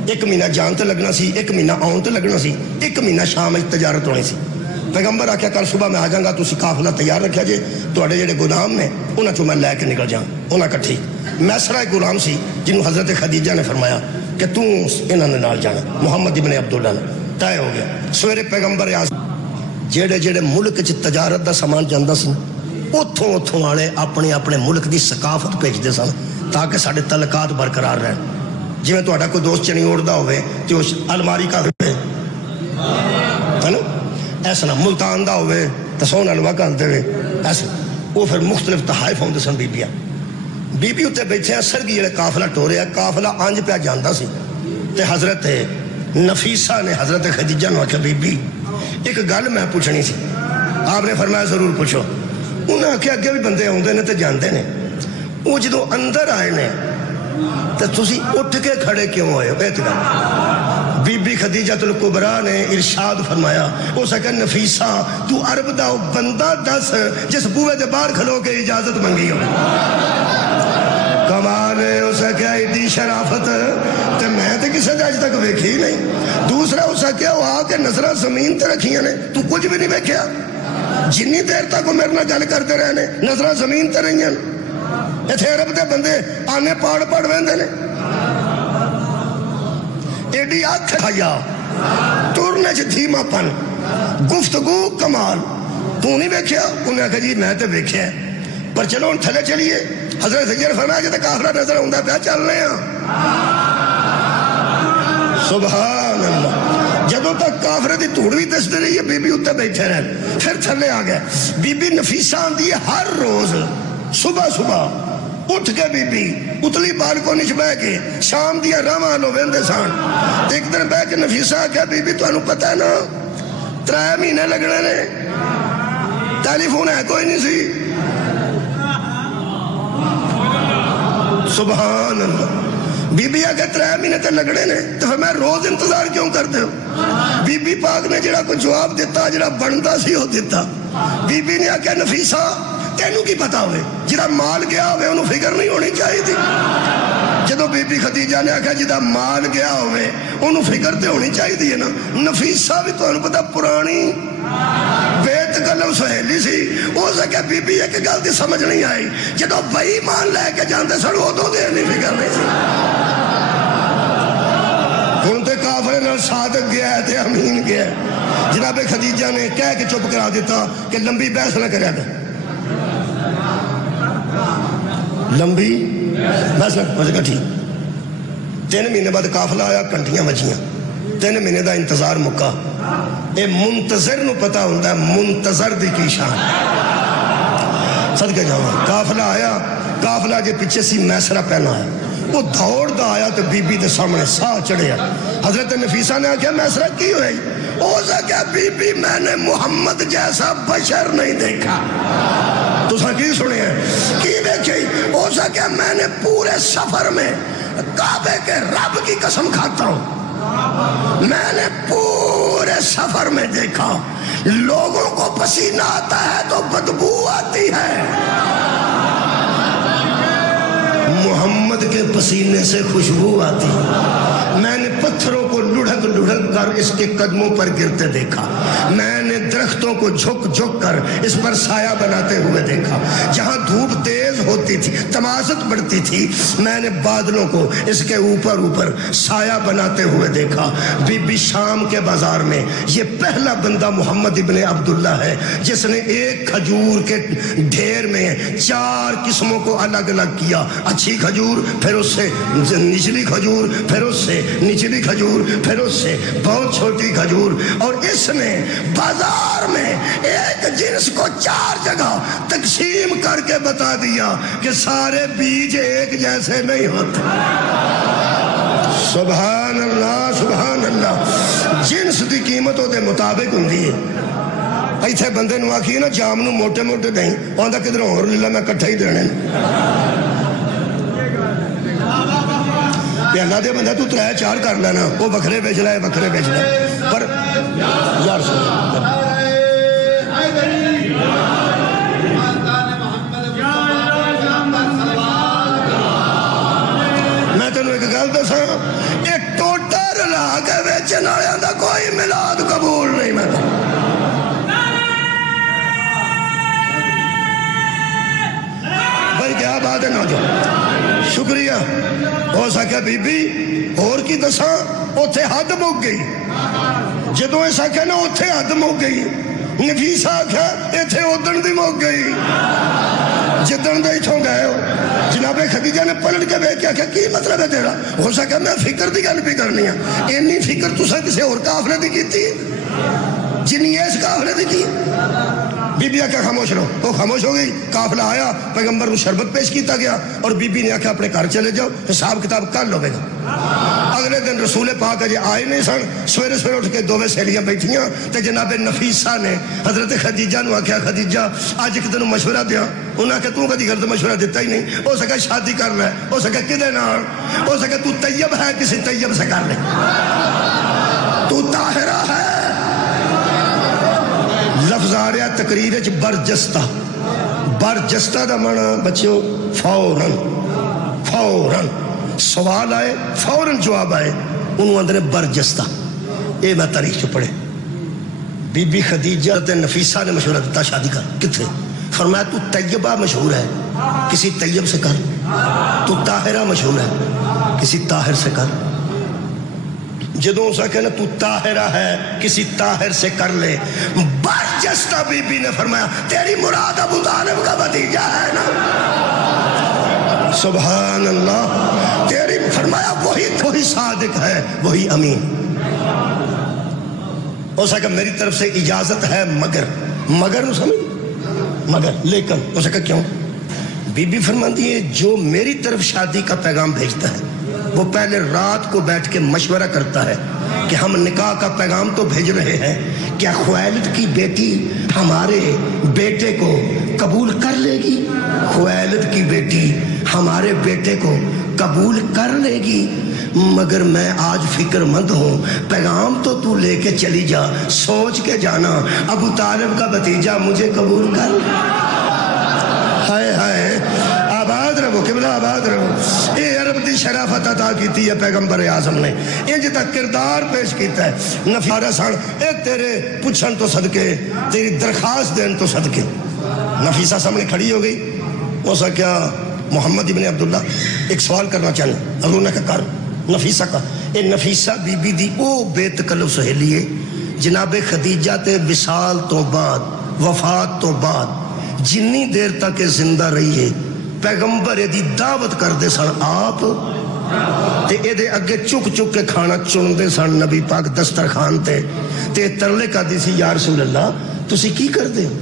1 مہینہ جان تے لگنا سی, 1 مہینہ آن تے لگنا سی, 1 مہینہ شام تجارت ہونی سی. پیغمبر آکھیا کل صبح میں آ جاؤں گا, تسی قافلہ تیار رکھیا جے, تواڈے جڑے غلام نے انہاں چوں میں لے کے نکل جاؤں. انہاں کٹھی میسرہ ایک غلام سی جنہوں حضرت خدیجہ نے فرمایا کہ تو انہاں دے نال جانا, محمد ابن عبداللہ نے. طے ہو گیا. سویرے پیغمبر اعظم جڑے ملک چ تجارت دا سامان جاندا سی, اتھوں والے اپنے اپنے ملک دی ثقافت بھیجدے سن تاکہ ساڈے تعلقات برقرار رہن. جویں تہاڈا کوئی دوست چنی اوڑدا ہوے تے اس الماری کا ہوے ہے نا, ایسا نہ ملتان دا ہوے تے سونا حلوہ کھاندے ہوے ایسا. وہ پھر مختلف تحائف ہوندے سن. بیبیاں بی بی اتنے بیٹھے ہیں, سرگی جڑے قافلہ ٹوریا, قافلہ انج پہ جاندا سی. تے حضرت نفیسہ نے حضرت خدیجہ نو آکھیا بی بی ایک گل میں پوچھنی سی. آپ نے فرمایا ضرور پوچھو. انہوں نے آکھیا اگے بھی بندے آندے نے تے جاندے نے, وہ جدو اندر آئے نے تے تسی اٹھ کے کھڑے کیوں ہوئے ہو. بی بی خدیجہ الکبریٰ نے ارشاد فرمایا, وہ سکے نفیسہ تو عرب دا بندہ دس جس بوئے دے باہر کھلو کے اجازت منگی ہو. کمال ہے اسے کیا ایڈی شرافت تے میں تے کسے دے اج تک ویکھی نہیں. دوسرا اسے کیا وہ آ کے نظرہ زمین تے رکھیاں نے, تو کچھ بھی نہیں ویکھیا. جنی دیر تک وہ میرے نال گل کرتے رہے نے, نظرہ زمین تے رہیاں. ایتھے عرب دے بندے آنے پاڑ ویندے نے. ایڈی اکھ حیا, ترنے چ دھیما پن, گفتگو کمال, تو نہیں ویکھیا. انہیں کہا جی میں تے ویکھیا ہے, پر چلو ہن تھلے چلیے. حضرت خدیجہ نے فرمایا جے تے قافلہ نظر ہوندا پیا چلنے ہاں. سبحان اللہ. جدوں تک کافرے دی دھوڑ بھی دسدی رہی ہے, بی بی اتنے بیٹھے رہے, پھر تھلے آ گئے. بی بی نفیسہ آندی ہے ہر روز صبح اٹھ کے بی بی اتلی بالکونی چ بہ کے شام دیا راواں لو ویندے سن. ایک دن بہ کے نفیسہ آکھیا بی بی تانوں پتہ ہے نا 3 مہینے لگنے نے. ٹیلی فون ہے کوئی نہیں سی. سبحان اللہ. بی بی آگے 3 مہینے تے لگڑے نے تو پھر میں روز انتظار کیوں کرتے ہو؟ بی بی پاک نے جڑا کوئی جواب دیتا جڑا بنتا سی وہ دیتا. بی بی نے آکھیا نفیسہ تینوں کی پتا ہوئے جڑا مال گیا ہوئے انہوں فکر نہیں ہونی چاہیے تھی. جدو بی بی خدیجہ نے آکھا جدا مال گیا ہوئے انہوں فکر تے ہونی چاہیے تھی نا. نفیسہ بھی تو انہوں پتا پرانی بیت گلو سہیلی سی. ہو سکے بی بی ایک گل دی سمجھ نہیں آئی جدو بھائی مان لے کے جانتے سڑ وہ دو دے نہیں فکر نہیں سی. ہوں تے کافرے نال صادق گیا ہے تے امین گیا ہے. جناب خدیجہ نے کہہ کے چپ کرا دیتا کہ لمبی بحث نہ کریا کر. لمبی بحث نہ ٹھیک. 3 مہینے بعد قافلہ آیا کنٹیاں بچیاں. 3 مہینے دا انتظار مکا. اے منتظر نو پتا ہوتا ہے منتظر دی کی شان. صدقے جاواں قافلہ آیا. قافلہ کے پیچھے سی میسرہ پہنا ہے. وہ دوڑ دا آیا تو بی بی دے سامنے ساہ چڑھیا. حضرت نفیسہ نے آکھیا میسرہ کی ہوئی؟ ہو سکیا بی بی میں نے محمد جیسا بشر نہیں دیکھا. تو سا کی سنے ہیں کی دیکھیں؟ ہو سکیا میں نے پورے سفر میں کعبے کے رب کی قسم کھاتا ہوں میں نے پورے سفر میں دیکھا لوگوں کو پسینہ آتا ہے تو بدبو آتی ہے. محمد کے پسینے سے خوشبو آتی. میں نے پتھروں کو لڑھک لڑھک کر اس کے قدموں پر گرتے دیکھا. میں نے درختوں کو جھک جھک کر اس پر سایہ بناتے ہوئے دیکھا. جہاں دھوپ تیز ہوتی تھی تمازت بڑھتی تھی میں نے بادلوں کو اس کے اوپر اوپر سایہ بناتے ہوئے دیکھا. بی بی شام کے بازار میں یہ پہلا بندہ محمد ابن عبداللہ ہے جس نے ایک کھجور کے ڈھیر میں 4 قسموں کو الگ الگ کیا. اچھی کھجور پھر اس سے نچلی کھجور پھر اس سے نچلی کھجور پھر اس سے بہت چھوٹی کھجور. اور اس نے بازار میں ایک جنس کو 4 جگہ تقسیم کر کے بتا دیا کہ سارے بیج ایک جیسے نہیں ہوتے. سبحان اللہ سبحان اللہ. جنس دی قیمت دے مطابق ہوندی ہے. ایتھے بندے نو آکھیے نا جام نو موٹے موٹے دیں آندا کدھر اور لے میں کٹھا ہی دینے. اللہ دے بندہ تو 3-4 کر لینا وہ بکھرے بیچ لائے بکھرے بیچ لائے پر یار میں تینوں ایک گل دساں ایک ٹوٹا رلا کے بیچن والےاں دا کوئی میلاد قبول نہیں. میں بھائی کیا بات ہے نوجوان شکریہ. ہو سکیا بی بی اور کی دساں اوتھے حد مک گئی. جدوں ایسا کہنا اوتھے حد مک گئی. نفیسہ آکھا ایتھے ادن دی مک گئی. جدن دے اتھوں گئے ہو جناب خدیجہ نے پلٹ کے بیٹھ کے آکھا کی مطلب ہے تیرا؟ ہو سکیا میں فکر دی گل بھی کرنی ہے. اینی فکر تساں کسے اور قافلے دی کیتی جنی اس قافلے دی کی. بی بی آکھا خاموش رہو. وہ خاموش ہو گئی. قافلہ آیا پیغمبر کو شربت پیش کیتا گیا اور بی بی نے آکھا اپنے گھر چلے جاؤ حساب کتاب کر لو گے. اگلے دن رسول پاک اجے آئے نہیں سن. سویرے سویرے اٹھ کے 2 سہیلیاں بیٹھیاں تے جناب نفیسہ نے حضرت خدیجہ نو آکھیا خدیجہ اج ایک تینوں مشورہ دیاں. انہاں آکھیا تو کدی گھر تے مشورہ دیتا ہی نہیں. ہو سکے شادی کر لے. ہو سکے کدے نال. ہو سکے تو طیب ہے کسی طیب سے کر لے. تو طاہرہ ہے. لفظ آ رہا تقریر وچ برجستہ. برجستہ دا معنی بچیو فوراً فوراً سوال آئے فوراً جواب آئے انہوں اندر برجستہ. اے میں تاریخ چ پڑھے. بی بی خدیجہ تے نفیسہ نے مشورہ دیتا شادی کر. کتنے؟ فرمایا تو طیبہ مشہور ہے کسی طیب سے کر. تو طاہرہ مشہور ہے کسی طاہر سے کر. جدوں اسا کہنا تو طاہرہ ہے کسی طاہر سے کر لے. برجستہ بی بی نے فرمایا تیری مراد ابو طالب کا بھتیجا ہے نا. سبحان اللہ. تیری فرمایا وہی صادق ہے وہی امین. ہو سکا میری طرف سے اجازت ہے مگر نو سمجھ مگر لیکن ہو سکا کیوں. بی بی فرماتی ہے جو میری طرف شادی کا پیغام بھیجتا ہے وہ پہلے رات کو بیٹھ کے مشورہ کرتا ہے کہ ہم نکاح کا پیغام تو بھیج رہے ہیں، کیا خویلد کی بیٹی ہمارے بیٹے کو قبول کر لے گی؟ خویلد کی بیٹی ہمارے بیٹے کو قبول کر لے گی؟ مگر میں آج فکر مند ہوں، پیغام تو لے کے چلی جا، سوچ کے جانا ابو طالب کا بھتیجا مجھے قبول کر لے۔ ہائے ہائے، آباد رہو قبلہ، آباد رہو۔ اے عرب دی شرافت عطا کیتی ہے پیغمبر اعظم نے، انج تک کردار پیش کیتا ہے۔ نفیسہ سن اے تیرے پوچھن تو صدقے، تیری درخواست دین تو صدقے۔ نفیسہ سامنے کھڑی ہو گئی، اسا کیا محمد ابن عبداللہ ایک سوال کرنا چاہنا، حضور نے کہا کر۔ نفیسہ کا اے نفیسہ بی بی دی او بے تکلف سہیلی ہے جناب خدیجہ تے وصال تو بعد، وفات تو بعد جنی دیر تک زندہ رہی ہے پیغمبر دی دعوت کر دے سن آپ تے اے دے اگے چک چک کے کھانا چن دے سن نبی پاک دسترخوان تے ترلے کا دی سی یا رسول اللہ تسی کی کر دے ہو،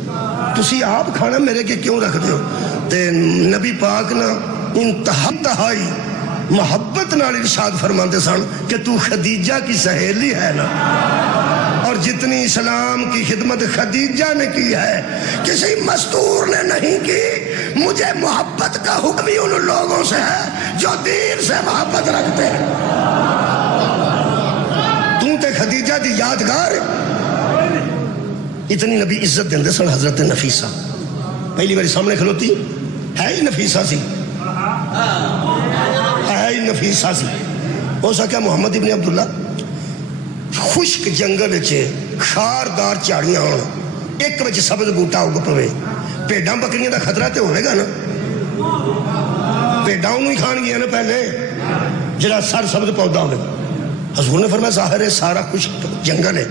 تسی آپ کھانا میرے کے کیوں رکھ دے ہو؟ تے نبی پاک نا انتہائی محبت نال ارشاد فرماتے سن کہ تو خدیجہ کی سہیلی ہے نا، اور جتنی اسلام کی خدمت خدیجہ نے کی ہے کسی مستور نے نہیں کی۔ مجھے محبت کا حکم بھی ان لوگوں سے ہے جو دین سے محبت رکھتے ہیں۔ تو تے خدیجہ دی یادگار اتنی نبی عزت دیں دے سن حضرت نفیسہ، پہلی باری سامنے کھلوتی ہے ہی نفیسہ سی، ہے ہی نفیسہ سی۔ ہو سکیا محمد ابن عبداللہ خشک جنگل چے خاردار چاڑیاں ہوں، ایک وچ سبز بوٹا اگ پوے، پیڈاں بکریاں دا خطرہ تے ہوئے گا نا، پیڈاں انہوں ہی کھان گیا نا پہلے جڑا سر سبز پودا ہوئے گا۔ حضور نے فرمایا ظاہر ہے سارا خشک جنگل ہے،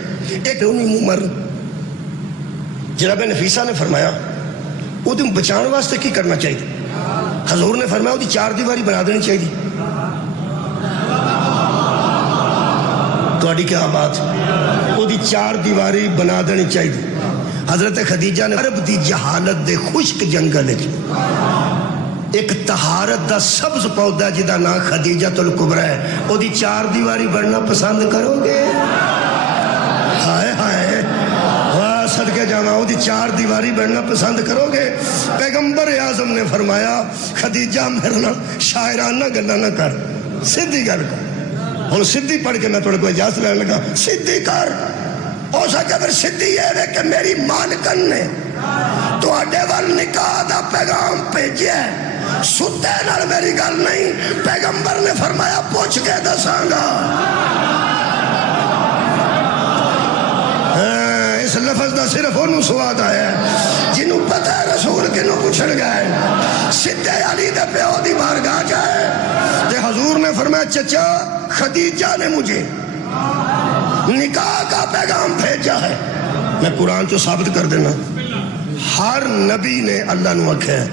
ایک انہوں منہ مر۔ جناب نفیسہ نے فرمایا وہ دن بچان واسطے کی کرنا چاہیے؟ حضور نے فرمایا وہ دی چار دیواری بنا دینی چاہیے۔ توڑی کیا بات، وہ دی چار دیواری بنا دینی چاہیے۔ حضرت خدیجہ نے عرب دی جہالت دے خشک جنگل ایک طہارت دا سبز پودا جدا نا خدیجہ الکبریٰ ہے، وہ دی چار دیواری بننا پسند کرو گے؟ ہائے ہائے، صدقے جانا وہ دی چار دیواری بننا پسند کرو گے؟ پیغمبر اعظم نے فرمایا خدیجہ میرے نا شاعرانہ گلا نہ کر، سیدھی گل کر۔ ہوں سیدھی پڑھ کے میں تھوڑے کو اجازت لینے لگا، سیدھی کر۔ ہو سکے پھر سیدھی یہ ہے کہ میری مالکن نے تو آڈے وال نکاح دا پیغام بھیجیا ہے، ستے نال میری گل نہیں، پیغمبر نے فرمایا پوچھ کے دساں گا۔ اس لفظ دا صرف انہوں سواد آیا ہے جنہوں پتہ ہے رسول کے نو پوچھڑ گئے، سدھے علی دے پیو دی بارگاہ جائے تے حضور نے فرمایا چچا خدیجہ نے مجھے نکاح کا پیغام بھیجا ہے۔ میں قرآن تو ثابت کر دینا، ہر نبی نے اللہ نو آکھا ہے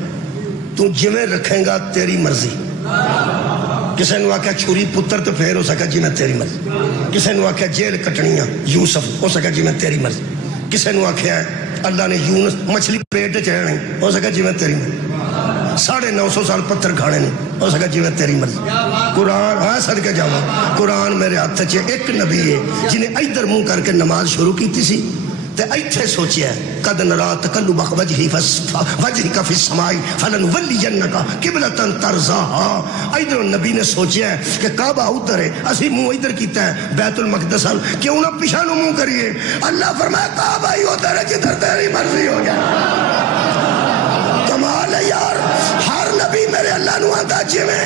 تو جویں رکھیں گا تیری مرضی۔ کسے نو آکھا چھری پتر تو پھیر ہو سکا جی میں تیری مرضی، کسے نو آکھا جیل کٹنیاں یوسف ہو سکا جی میں تیری مرضی، کسے نو آکھا ہے اللہ نے یونس مچھلی پیٹ چڑھنی ہو سکا جی میں تیری مرضی، 950 سال پتھر کھانے نہیں ہو سکا جی میں تیری مرضی۔ قرآن ہاں صدقے جاواں، قرآن میرے ہاتھ چ ایک نبی ہے جنہیں ادھر منہ کر کے نماز شروع کی سی تے ایتھے سوچیا ہے قد نرا تقلب وجهك في السماء فلنولینک قبلۃ ترضاها۔ ادھر نبی نے سوچیا ہے کہ کعبہ ادھر ہے، اسی منہ ادھر کیتا ہے بیت المقدس، کیوں نہ پیچھے نو منہ کریے؟ اللہ فرمایا کعبہ ہی ادھر ہے جدھر تیری مرضی ہو جائے۔ کمال ہے یار، ہر نبی میرے اللہ نو آندا جویں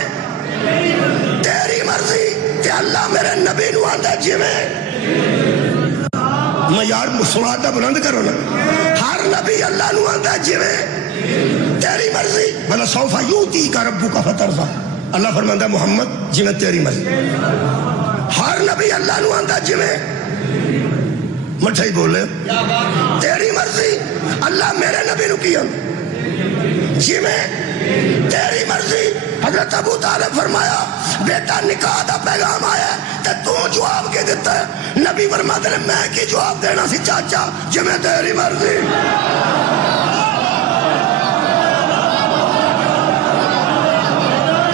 تیری مرضی، تے اللہ میرے نبی نو آندا جویں۔ میں یار سوادہ بلند کرو نا، ہر نبی اللہ نو آندا جویں تیری مرضی، بلا سوفا یؤتیک ربک فترضی۔ اللہ فرماندا محمد جویں تیری مرضی۔ ہر نبی اللہ نو آندا جویں، مٹھا ہی بولے تیری مرضی۔ اللہ میرے نبی نو کیا جویں تیری مرضی۔ حضرت ابو طالب فرمایا بیٹا نکاح دا پیغام آیا تے تو جواب کے دیتا ہے؟ نبی فرماتے ہیں میں کی جواب دینا سی چاچا جویں تیری مرضی۔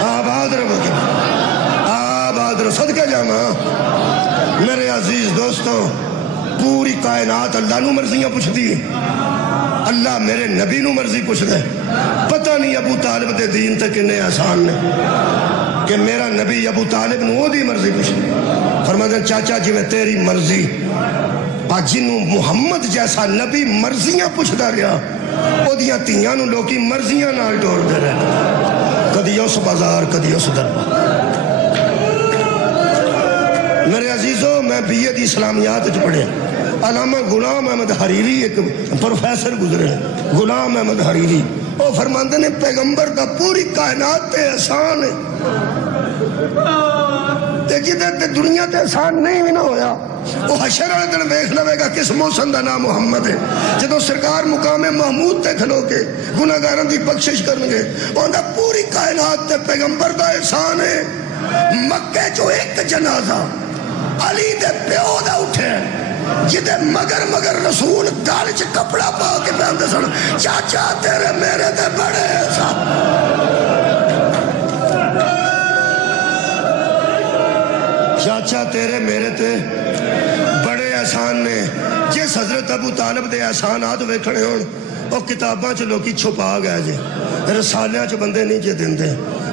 آباد رہو، آباد رہو، صدقے جاواں۔ میرے عزیز دوستو پوری کائنات اللہ نو مرضیاں پوچھ دی، اللہ میرے نبی نو مرضی پوچھ دے. پتہ نہیں ابو طالب دے دین تے کنے آسان نے کہ میرا نبی ابو طالب نو او دی مرضی پوچھ دے. فرماتے ہیں چاچا جی میں تیری مرضی، آج جنوں محمد جیسا نبی مرضیاں پوچھدا رہا او دیاں تیاں نو لوکی مرضیاں نال ڈور دے رہے، کدی اس بازار کدی اس دربار. میرے عزیزو میں بی اے دی اسلامیات وچ پڑھے، علامہ غلام احمد حریری ایک پروفیسر گزرے، غلام احمد حریری، وہ فرماندے نے پیغمبر دا پوری کائنات تے احسان ہے تے جدے تے دنیا تے احسان نہیں بھی نہ ہویا وہ حشر والے دن ویکھ لوے گا کس موسم دا نام محمد ہے. جدو سرکار مقام محمود تے کھلو کے گناہگاراں دی بخشش کرن گے اوندا پوری کائنات تے پیغمبر دا احسان ہے. مکے چو ایک جنازہ علی دے پیو دا اٹھے جدے مگر رسول گل چ کپڑا پا کے پہنتے سن چاچا تیرے میرے تے بڑے احسان. چاچا تیرے میرے تے بڑے احسان نے. جس حضرت ابو طالب دے احسانات ویکھنے ہون او کتاباں چ لوکی چھپا گئے جے، رسالیاں چ بندے نہیں جے دیندے،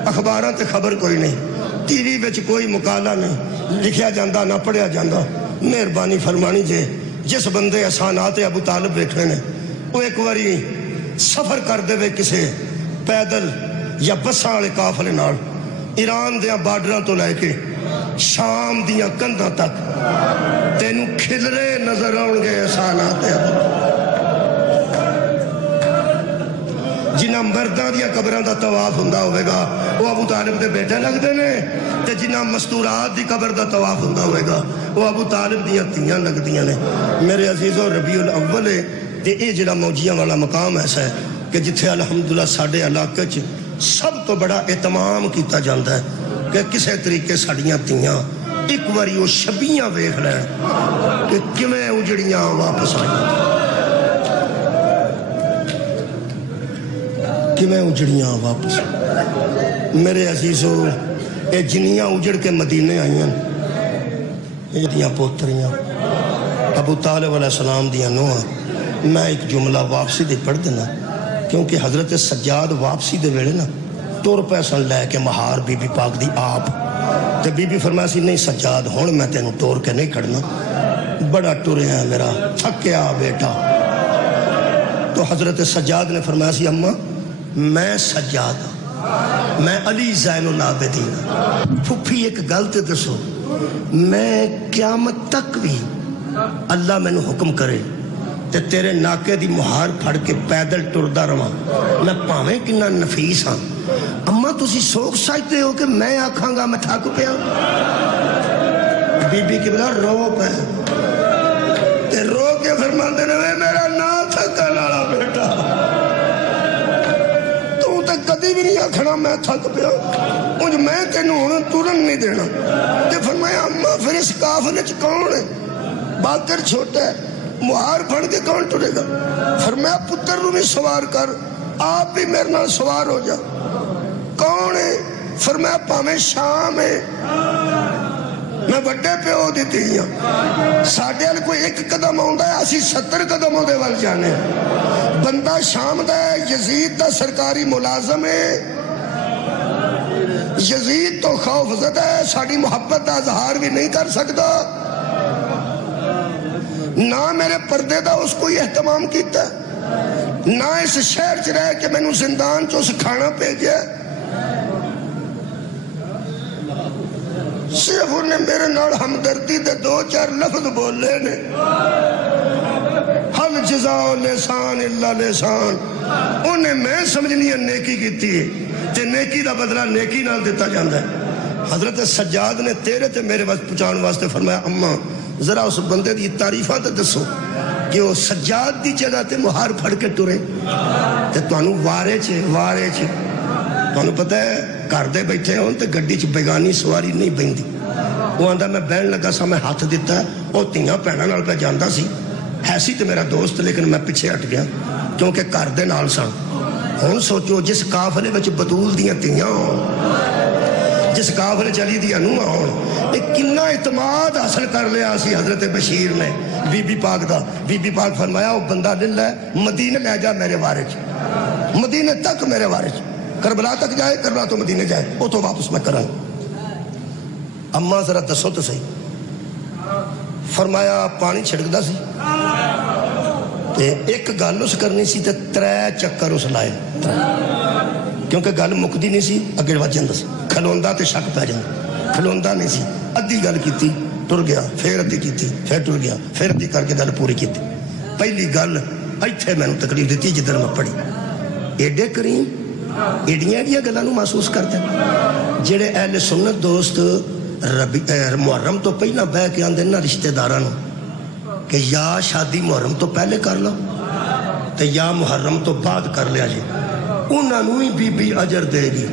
اخباراں تے خبر کوئی نہیں، ٹی وی وچ کوئی مقالہ نہیں لکھیا جاندہ نہ پڑھیا جاندہ. مہربانی فرمانی جے جس بندے احسانات ابو طالب ویکھنے نے وہ ایک واری سفر کر دے وے کسے پیدل یا بساں والے قافلے نال ایران دیاں بارڈراں تو لے کے شام دیاں کندھاں تک تینوں کھلرے نظر آؤں گے احسانات ابو. جنہ مرداں دیاں قبراں دا طواف ہوندا ہوئے گا وہ ابو طالب دے بیٹے لگدے نے، تے جنہ مستورات دی قبر دا طواف ہوندا ہوئے گا وہ ابو طالب دیاں تیاں لگدیاں نے. میرے عزیزو ربیع الاول ہے تے اے جڑا موجیاں والا مقام ایسا ہے کہ جتھے الحمدللہ ساڈے علاقے چ سب تو بڑا اہتمام کیتا جاندا ہے کہ کسے طریقے ساڈیاں تیاں ایک واری وہ شبیاں ویکھ لین کہ کیویں اجڑیاں واپس آئیں، کیویں اجڑیاں واپس. میرے عزیزو اے جنیاں اجڑ کے مدینے آئیاں اے دیاں پوتریاں ابو طالب علیہ السلام دیاں نوہاں. میں ایک جملہ واپسی دے پڑھ دینا کیونکہ حضرت سجاد واپسی دے ویلے نا تور پیسن لے کے مہار بی بی پاک دی آپ تے بی بی فرمایا سی نہیں سجاد ہون میں تینوں تور کے نہیں کھڑنا، بڑا ٹرے ہیں میرا تھکیا بیٹا. تو حضرت سجاد نے فرمایا سی اماں میں سجاد ہوں، میں علی زین العابدین ہوں. پھپھی ایک گل تے دسو میں قیامت تک بھی اللہ میں نے حکم کرے تے تیرے ناکے دی مہار پھڑ کے پیدل ٹردا رہاں میں پاویں کنا نفیس ہاں. اماں تسی سوچ سکتے ہو کہ میں آکھاں گا میں تھک پیا؟ بی بی کی بلا رو پہ تے رو کے فرماندے نے وے میرا نا تھکن والا بیٹا تو تے کدی بھی نہیں آکھنا میں تھک پیا، انج میں تینوں ہن ترن نہیں دینا. تے فرمایا اماں پھر اس قافلے چ کون ہے؟ باکر چھوٹا ہے، مہار پھڑ کے کون ٹرے گا؟ فرمایا پتر نو بھی سوار کر، آپ بھی میرے نال سوار ہو جا. کون ہے؟ فرمایا پاویں شام ہے، میں بڑے پیو دیتی ہوں، ساڈے ال کوئی ایک قدم آوندا ہے اسی 70 قدم اودے ول جانے. بندہ شام دا ہے، یزید دا سرکاری ملازم ہے، یزید تو خوف زدہ ہے، ساڈی محبت دا اظہار بھی نہیں کر سکتا، نہ میرے پردے دا اس کو اہتمام کیتا، نہ اس شہر چ رہ کے مینوں زندان چ اس کھانا بھیجا. صرف انہیں میرے نال ہمدردی دے 2-4 لفظ بولے نے، حل جزاء لسان الا لسان. انہیں میں سمجھنی ہے نیکی کیتی ہے تے نیکی دا بدلہ نیکی نال دیتا جاندہ ہے. حضرت سجاد نے تیرے تے میرے وقت پہنچان واسطے فرمایا اماں ذرا اس بندے دی تعریفاں تے دسو کہ وہ سجاد دی جگہ تے مہار پھڑ کے ٹرے تے تانوں وارے چ تانوں پتہ ہے گھر دے بیٹھے ہون تے گڈی چ بیگانی سواری نہیں بہندی. وہ آندا میں بہن لگا سا میں ہاتھ دیتا ہے وہ تیاں بھیناں نال پہ جاندا سی ہے سی تے میرا دوست لیکن میں پیچھے ہٹ گیا کیونکہ گھر دے نال سن. ہن سوچو جس قافلے وچ بطول دیاں تیاں جس کافر چلی دیا نوہ ہون کنا اعتماد حاصل کر لیا سی حضرت بشیر نے بی بی پاک دا. بی بی پاک فرمایا وہ بندہ دل ہے مدینے لے جا میرے وارث, مدینے تک میرے وارث, کربلا تک جائے, کربلا تو مدینے جائے, وہ تو واپس میں کروں. اماں ذرا دسو تو صحیح. فرمایا پانی چھڑکدا سی تے ایک گل اس کرنی سی تے 3 چکر اس لائے, کیونکہ گل مکدی نہیں سی, اگے وج جاندا سی, کھلوندا تے شک پہ جاندا, کھلوندا نہیں سی, ادھی گل کیتی ٹر گیا, پھر ادھی کیتی پھر ٹر گیا, پھر ادھی کر کے گل پوری کیتی. پہلی گل ایتھے میں تکلیف دیتی جدھر میں پڑھی. ایڈے کریم ایڈیاں ایڈیاں گلاں نوں محسوس کرتے جڑے اہل سنت دوست محرم تو پہلا بہ کے آندے نا رشتہ داراں کہ یا شادی محرم تو پہلے کر لو تے یا محرم تو بعد کر لیا جی, انہاں نوں ہی بی بی اجر دے گی.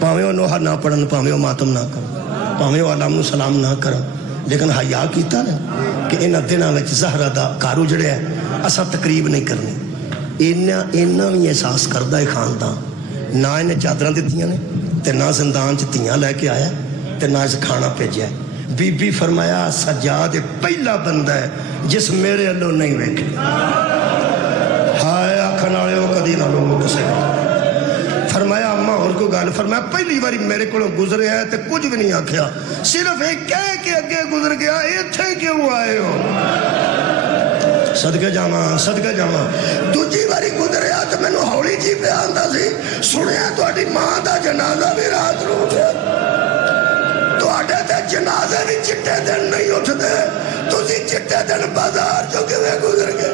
پاویں نوحہ نہ پڑھن, پاویں ماتم نہ کرن, پاویں علام سلام نہ کرن, لیکن حیا کیتا نا کہ انہاں دناں وچ زہرا دا کارو جڑے ہے اساں تقریب نہیں کرنی. انہاں بھی احساس کردا ہے خاندان, نہ انہیں چادراں دتیاں نے تے نہ زندان چ تیاں لے کے آیا تے نہ اس کھانا بھیجیا. بی بی فرمایا سجاد پہلا بندہ ہے جس میرے اللہ نہیں ویکھے. ہائے آکھن والے وہ کدی نہ لوگوں کسے. فرمایا اماں اور کو گل, فرمایا پہلی باری میرے کو گزرے ہے تے کچھ بھی نہیں آکھیا, صرف ایک کہہ کے اگے گزر گیا ایتھے کیوں آئے ہو. صدقے جاواں صدقے جاواں. دوجی باری گزریا تو مینوں ہولی جی پہ آندا سی, سنیا تہاڈی ماں دا جنازہ بھی رات نوں اٹھیا, تہاڈے تے جنازے بھی چٹے دن نہیں اٹھدے, تسی چٹے دن بازار چوں کیویں گزر گئے.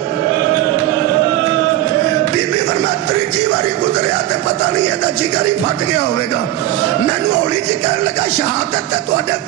بی بی فرمایا تیجی باری گزریا تے پتہ نہیں ہے جگر ہی پھٹ گیا ہوئے گا. مینوں ہولی جی کہنے لگا شہادت تے تہاڈے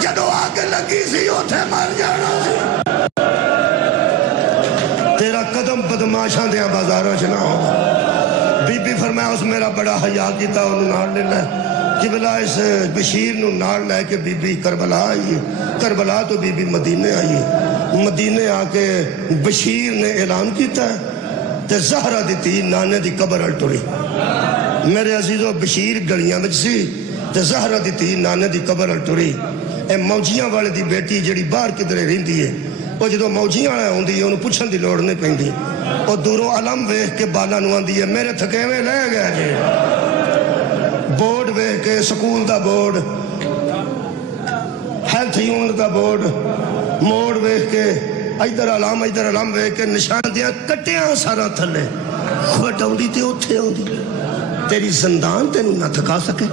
جدوں آگ لگی سی اوتھے مر جانا سی. تیرا قدم بدماشاں دیاں بازاراں چ نہ ہو. بی بی فرمایا اس میرا بڑا حیا کیتا انہوں نال لے لے قبلہ اس بشیر نو نال لے کے بی بی کربلا آئی. کربلا تو بی بی مدینے آئی. مدینے آ کے بشیر نے اعلان کیتا ہے تے زہرہ دی تھی نانے دی قبر ال ٹری. میرے عزیزو بشیر گلیاں وچ سی تے زہرہ دی تھی نانے دی قبر ال ٹری. اے موجیاں والے دی بیٹی جڑی باہر کدھرے رہندی ہے, وہ جدو موجیاں والے ہوندی ہے انہوں پوچھن دی لوڑ نہیں پیندی, وہ دوروں علم ویکھ کے بالا نوں آندی ہے میرے تھکیویں لے گئے جی. بورڈ ویکھ کے, school the board, health unit the board, موڑ ویکھ کے ادھر علم ویکھ کے نشان دیاں کٹیاں سارا تھلے کھوٹ آؤندی تے اوتھے آؤندی. تیری زندان تینوں نہ تھکا سکے,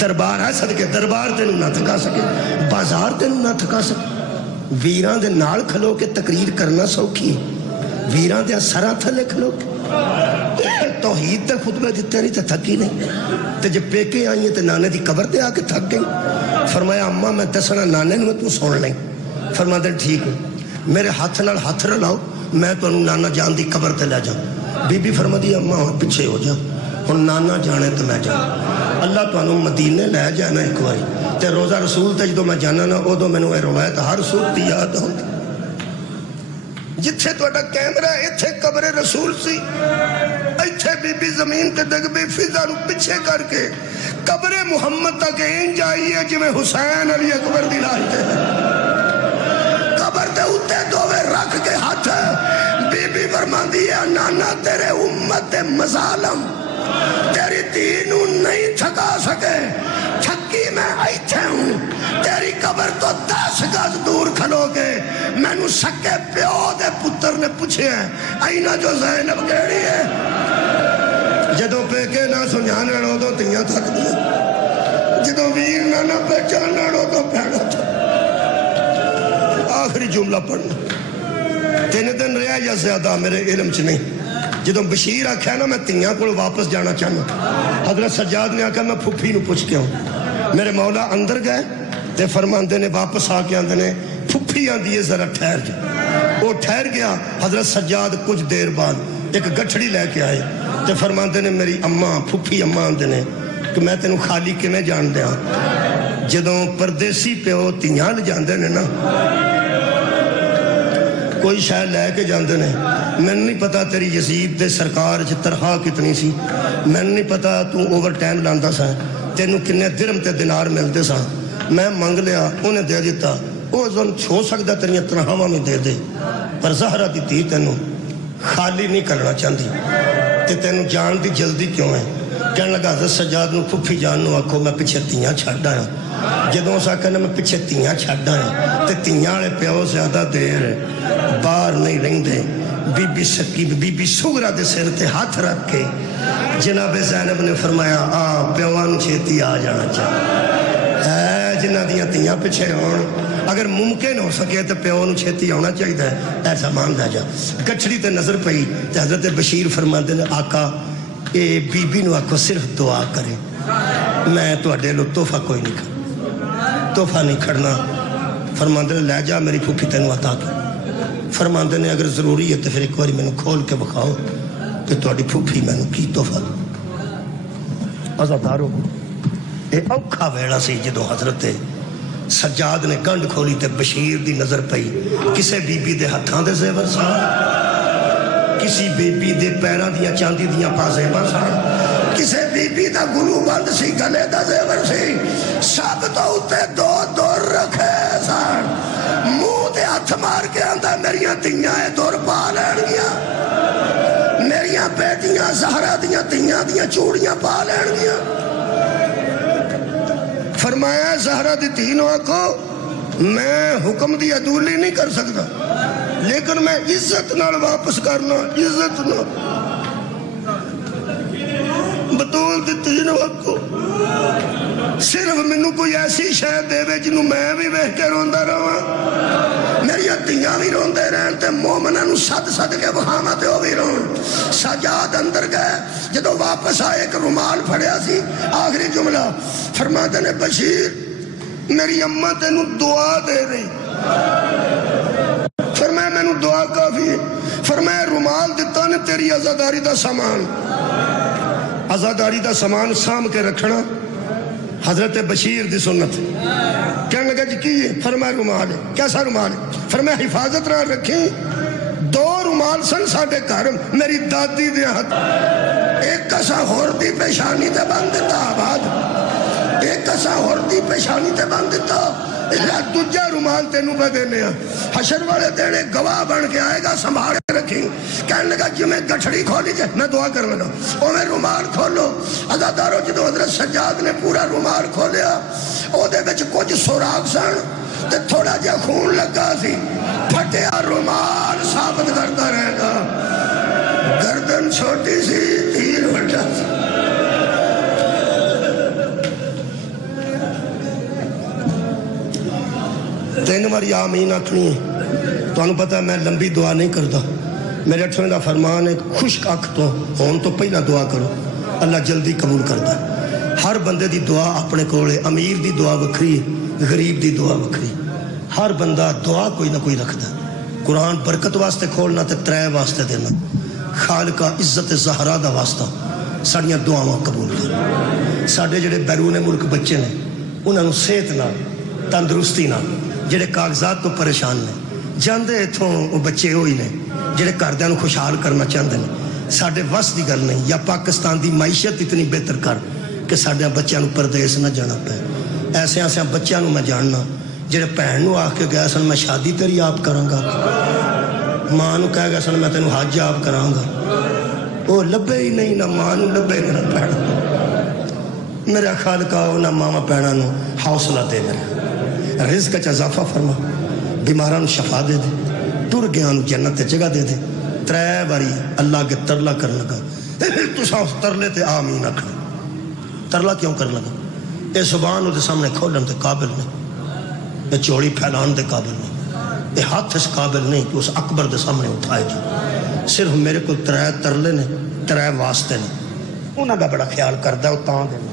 دربار ہے صدقے دربار تینوں نہ تھکا سکے, بازار تینوں نہ تھکا سکے. ویران دے نال کھلو کے تقریر کرنا سوکھی, ویران دے سرا تھلے کھلو کے توحید تے خطبے دیتے نہیں تے تھکی نہیں. تے جب پیکے آئی ہیں تے نانے دی قبر تے آ کے تھک گئی. فرمایا اماں میں دسنا نانے نوں تو سن لیں. فرمایا دے ٹھیک ہے, میرے ہاتھ نال ہاتھ رلاؤ, میں تو نانا جان دی قبر تے لے جاؤں. بی بی فرما دی اماں پیچھے ہو جا, ہن نانا جانے تو میں جاؤں. اللہ تانوں مدینے لے جانا ایک باری تے روزہ رسول تے جدوں میں جانا نا ادوں مینوں اے روایت ہر صورت دی یاد ہوندی. جتھے تہاڈا کیمرہ ایتھے قبر رسول سی, ایتھے بی بی زمین تے ڈگ پئی فضا نوں پیچھے کر کے قبر محمد تک انج آئی ہے جویں حسین علی اکبر دی لاش تے قبر تے اوتے دوویں رکھ کے ہاتھ. بی بی فرماندی ہے نانا تیرے امت دے مظالم تیری دین نہیں تھکا سکے, تھکی میں ایتھے ہوں. تیری قبر تو 10 گز دور کھلو کے مینوں سکے پیو دے پتر نے پوچھے ہیں اینا جو زینب کیڑی ہے. جدوں پیکے نہ سمجھان ادوں تیاں تھک دیا, جدوں ویر نہ پہچان ادوں پیڑا تھا. آخری جملہ پڑھنا 3 دن رہا یا زیادہ میرے علم چ نہیں. جدوں بشیر آکھیا نا میں تیاں کو واپس جانا چاہنا, حضرت سجاد نے آکھا میں پھپھی نو پوچھ کے ہوں. میرے مولا اندر گئے تے فرماندے نے واپس آ کے آندے نے پھپھی آندی ہے ذرا ٹھہر جا. وہ ٹھہر گیا. حضرت سجاد کچھ دیر بعد ایک گٹھڑی لے کے آئے تے فرماندے نے میری اماں پھپھی اماں آندے نے کہ میں تینوں خالی کیویں جان دیاں. جدوں پردیسی پیو تیاں لے جاندے نے نا کوئی شاید لے کے جاندے نے. میں نہیں پتا تیری یزید دے سرکار چ تنخواہ کتنی سی, میں نہیں پتا تو اوور ٹائم لاندا سا, تینوں کنے درم تے دینار ملتے سن. میں منگ لیا, انہیں دے دیتا. وہ ظلم ہو سکتا تیریاں تنخواہاں میں دے دے, پر زہرا دی دھی تینوں خالی نہیں کرنا چاہتی. تے تینوں جان دی جلدی کیوں ہے؟ کہنے لگا حضرت سجاد نو پھپھی جان نو آکھو میں پیچھے تیاں چھڈ آیا. جدوں اسا کہنا میں پیچھے تیاں چھڈ آیا تے تیاں والے پیو زیادہ دیر باہر نہیں رہندے. بی بی سکیب بی بی سغرا دے سر تے ہاتھ رکھ کے جناب زینب نے فرمایا آ پیواں نو چھیتی آ جانا چاہیے. جنہ دیاں تیاں پیچھے ہون اگر ممکن ہو سکے تو پیو نو چھیتی آنا چاہیے, ایسا مان دے جا. گچھڑی تے نظر پئی تے حضرت بشیر فرماندے نے آقا اے بی بی نو آکھو صرف دعا کرے, میں تواڈے لو تحفہ کوئی نہیں کھڑنا, تحفہ نہیں کھڑنا. فرماندے نے لے جا میری پھوپھی تینوں عطا کی. فرماندے نے اگر ضروری ہے تو پھر ایک باری مینوں کھول کے بکھاؤ کہ تواڈی پھوپھی مینوں کی تحفہ دے. عزادارو اے اوکھا ویڑا سی جدوں حضرت سجاد نے گنڈ کھولی تے بشیر دی نظر پئی کسے بی بی دے ہتھاں دے زیور سان, کسی بی بی دے پیراں دیاں چاندی دیاں پازیباں سان, کسے بی بی دا گلو بند سی گلے دا زیور سی, سب تو اتے دو دور رکھے سان. منہ تے ہتھ مار کے آندا میریاں تیاں اے دور پا لین گیاں, میریاں بیٹیاں زہرا دیاں تیاں دیاں چوڑیاں پا لین گیاں. فرمایا زہرا دی تینوں آکھو میں حکم دی عدولی نہیں کر سکتا, لیکن میں عزت نال واپس کرنا, عزت نال. بطول دی تینوں آکھو صرف مینوں کوئی ایسی شے دے جنوں میں بھی ویکھ کے روندا رہواں, میریاں تیاں بھی روندے رہن تے مومناں نوں سد سد کے بہاواں تے او بھی رون. سجاد اندر گئے, جدوں واپس آئے ایک رومال پھڑیا سی. آخری جملہ فرماتے نے بشیر میری اماں تینوں دعا دے رہی. فرمایا مینوں دعا کافی ہے. فرمایا رومال دتا نے تیری عزاداری دا سامان, عزاداری دا سامان سام کے رکھنا حضرت بشیر دی سنت. کہنے لگا جی کی ہے؟ فرمایا رومال ہے. کیسا رومال ہے؟ فرمایا حفاظت نہ رکھیں, دو رومال سن ساڈے گھر میری دادی دے ہاتھ, ایک کسا ہور دی پیشانی تے بند دیتا آباد, ایک کسا ہور دی پیشانی تے بند دیتا, دوجا رومال تینوں پہ دینے ہیں. حشر والے دینے گواہ بن کے آئے گا, سنبھالے رکھیں. کہنے لگا جی میں گٹھڑی کھولی جائے میں دعا کر لگا, او میں رومال کھولو. عزادارو جدو حضرت سجاد نے پورا رومال کھولیا, او دے وچ کچھ سوراخ سن تے تھوڑا جا خون لگا سی. پھٹیا رومال ثابت کرتا رہے گا, گردن چھوٹی سی تیر بڑا سی. تین باری آمین آکھنی ہے. تو انہوں پتہ ہے میں لمبی دعا نہیں کرتا, میرے اٹھویں دا فرمان ہے خشک اکھ تو ہون تو پہلا دعا کرو, اللہ جلدی قبول کرتا ہے. ہر بندے دی دعا اپنے کولے, امیر دی دعا وکھری, غریب دی دعا وکھری. ہر بندہ دعا کوئی نہ کوئی رکھتا ہے. قرآن برکت واسطے کھولنا تے ترے واسطے دینا. خالقہ عزت زہرا دا واسطہ ساڑیاں دعاواں قبول کر. ساڑے جڑے بیرون ملک بچے نے انہوں نے صحت نہ تندرستی نہ جڑے کاغذات تو پریشان نے جاندے اتھوں وہ بچے ہوئی نے جڑے گھردیاں نوں خوشحال کرنا چاہتے ہیں. ساڈے وس دی گل نہیں, یا پاکستان دی معیشت اتنی بہتر کر کہ ساڈے بچیاں نوں پردیس نہ جانا پے. ایسے ایسے بچیاں نوں میں جاننا جڑے بھن نوں آکھ کے گئے سن میں شادی تیری آپ کراں گا, ماں نوں کہہ گئے سن میں تینوں حج آپ کراں گا, وہ لبے ہی نہیں, نہ ماں نوں لبے نہ بھن. میرا خالقہ انہاں ماواں بھیناں نوں حوصلہ دے, میرا رزق چ اضافہ فرما, بیماراں نوں شفا دے دے, ٹر گیاں نوں جنت تے جگہ دے دے. ترے باری اللہ کے ترلا کرن لگا. تساں اس ترلے تے آمین آکھنا. ترلا کیوں کرن لگا؟ اے زبان دے سامنے کھولن تے قابل نہیں, اے چوڑی پھیلان دے قابل نہیں, اے ہاتھ اس قابل نہیں کہ اس اکبر دے سامنے اٹھائے گی. صرف میرے کو ترے ترلے نے, ترے واسطے نے, انہاں دا بڑا خیال کردا او تاں دینا.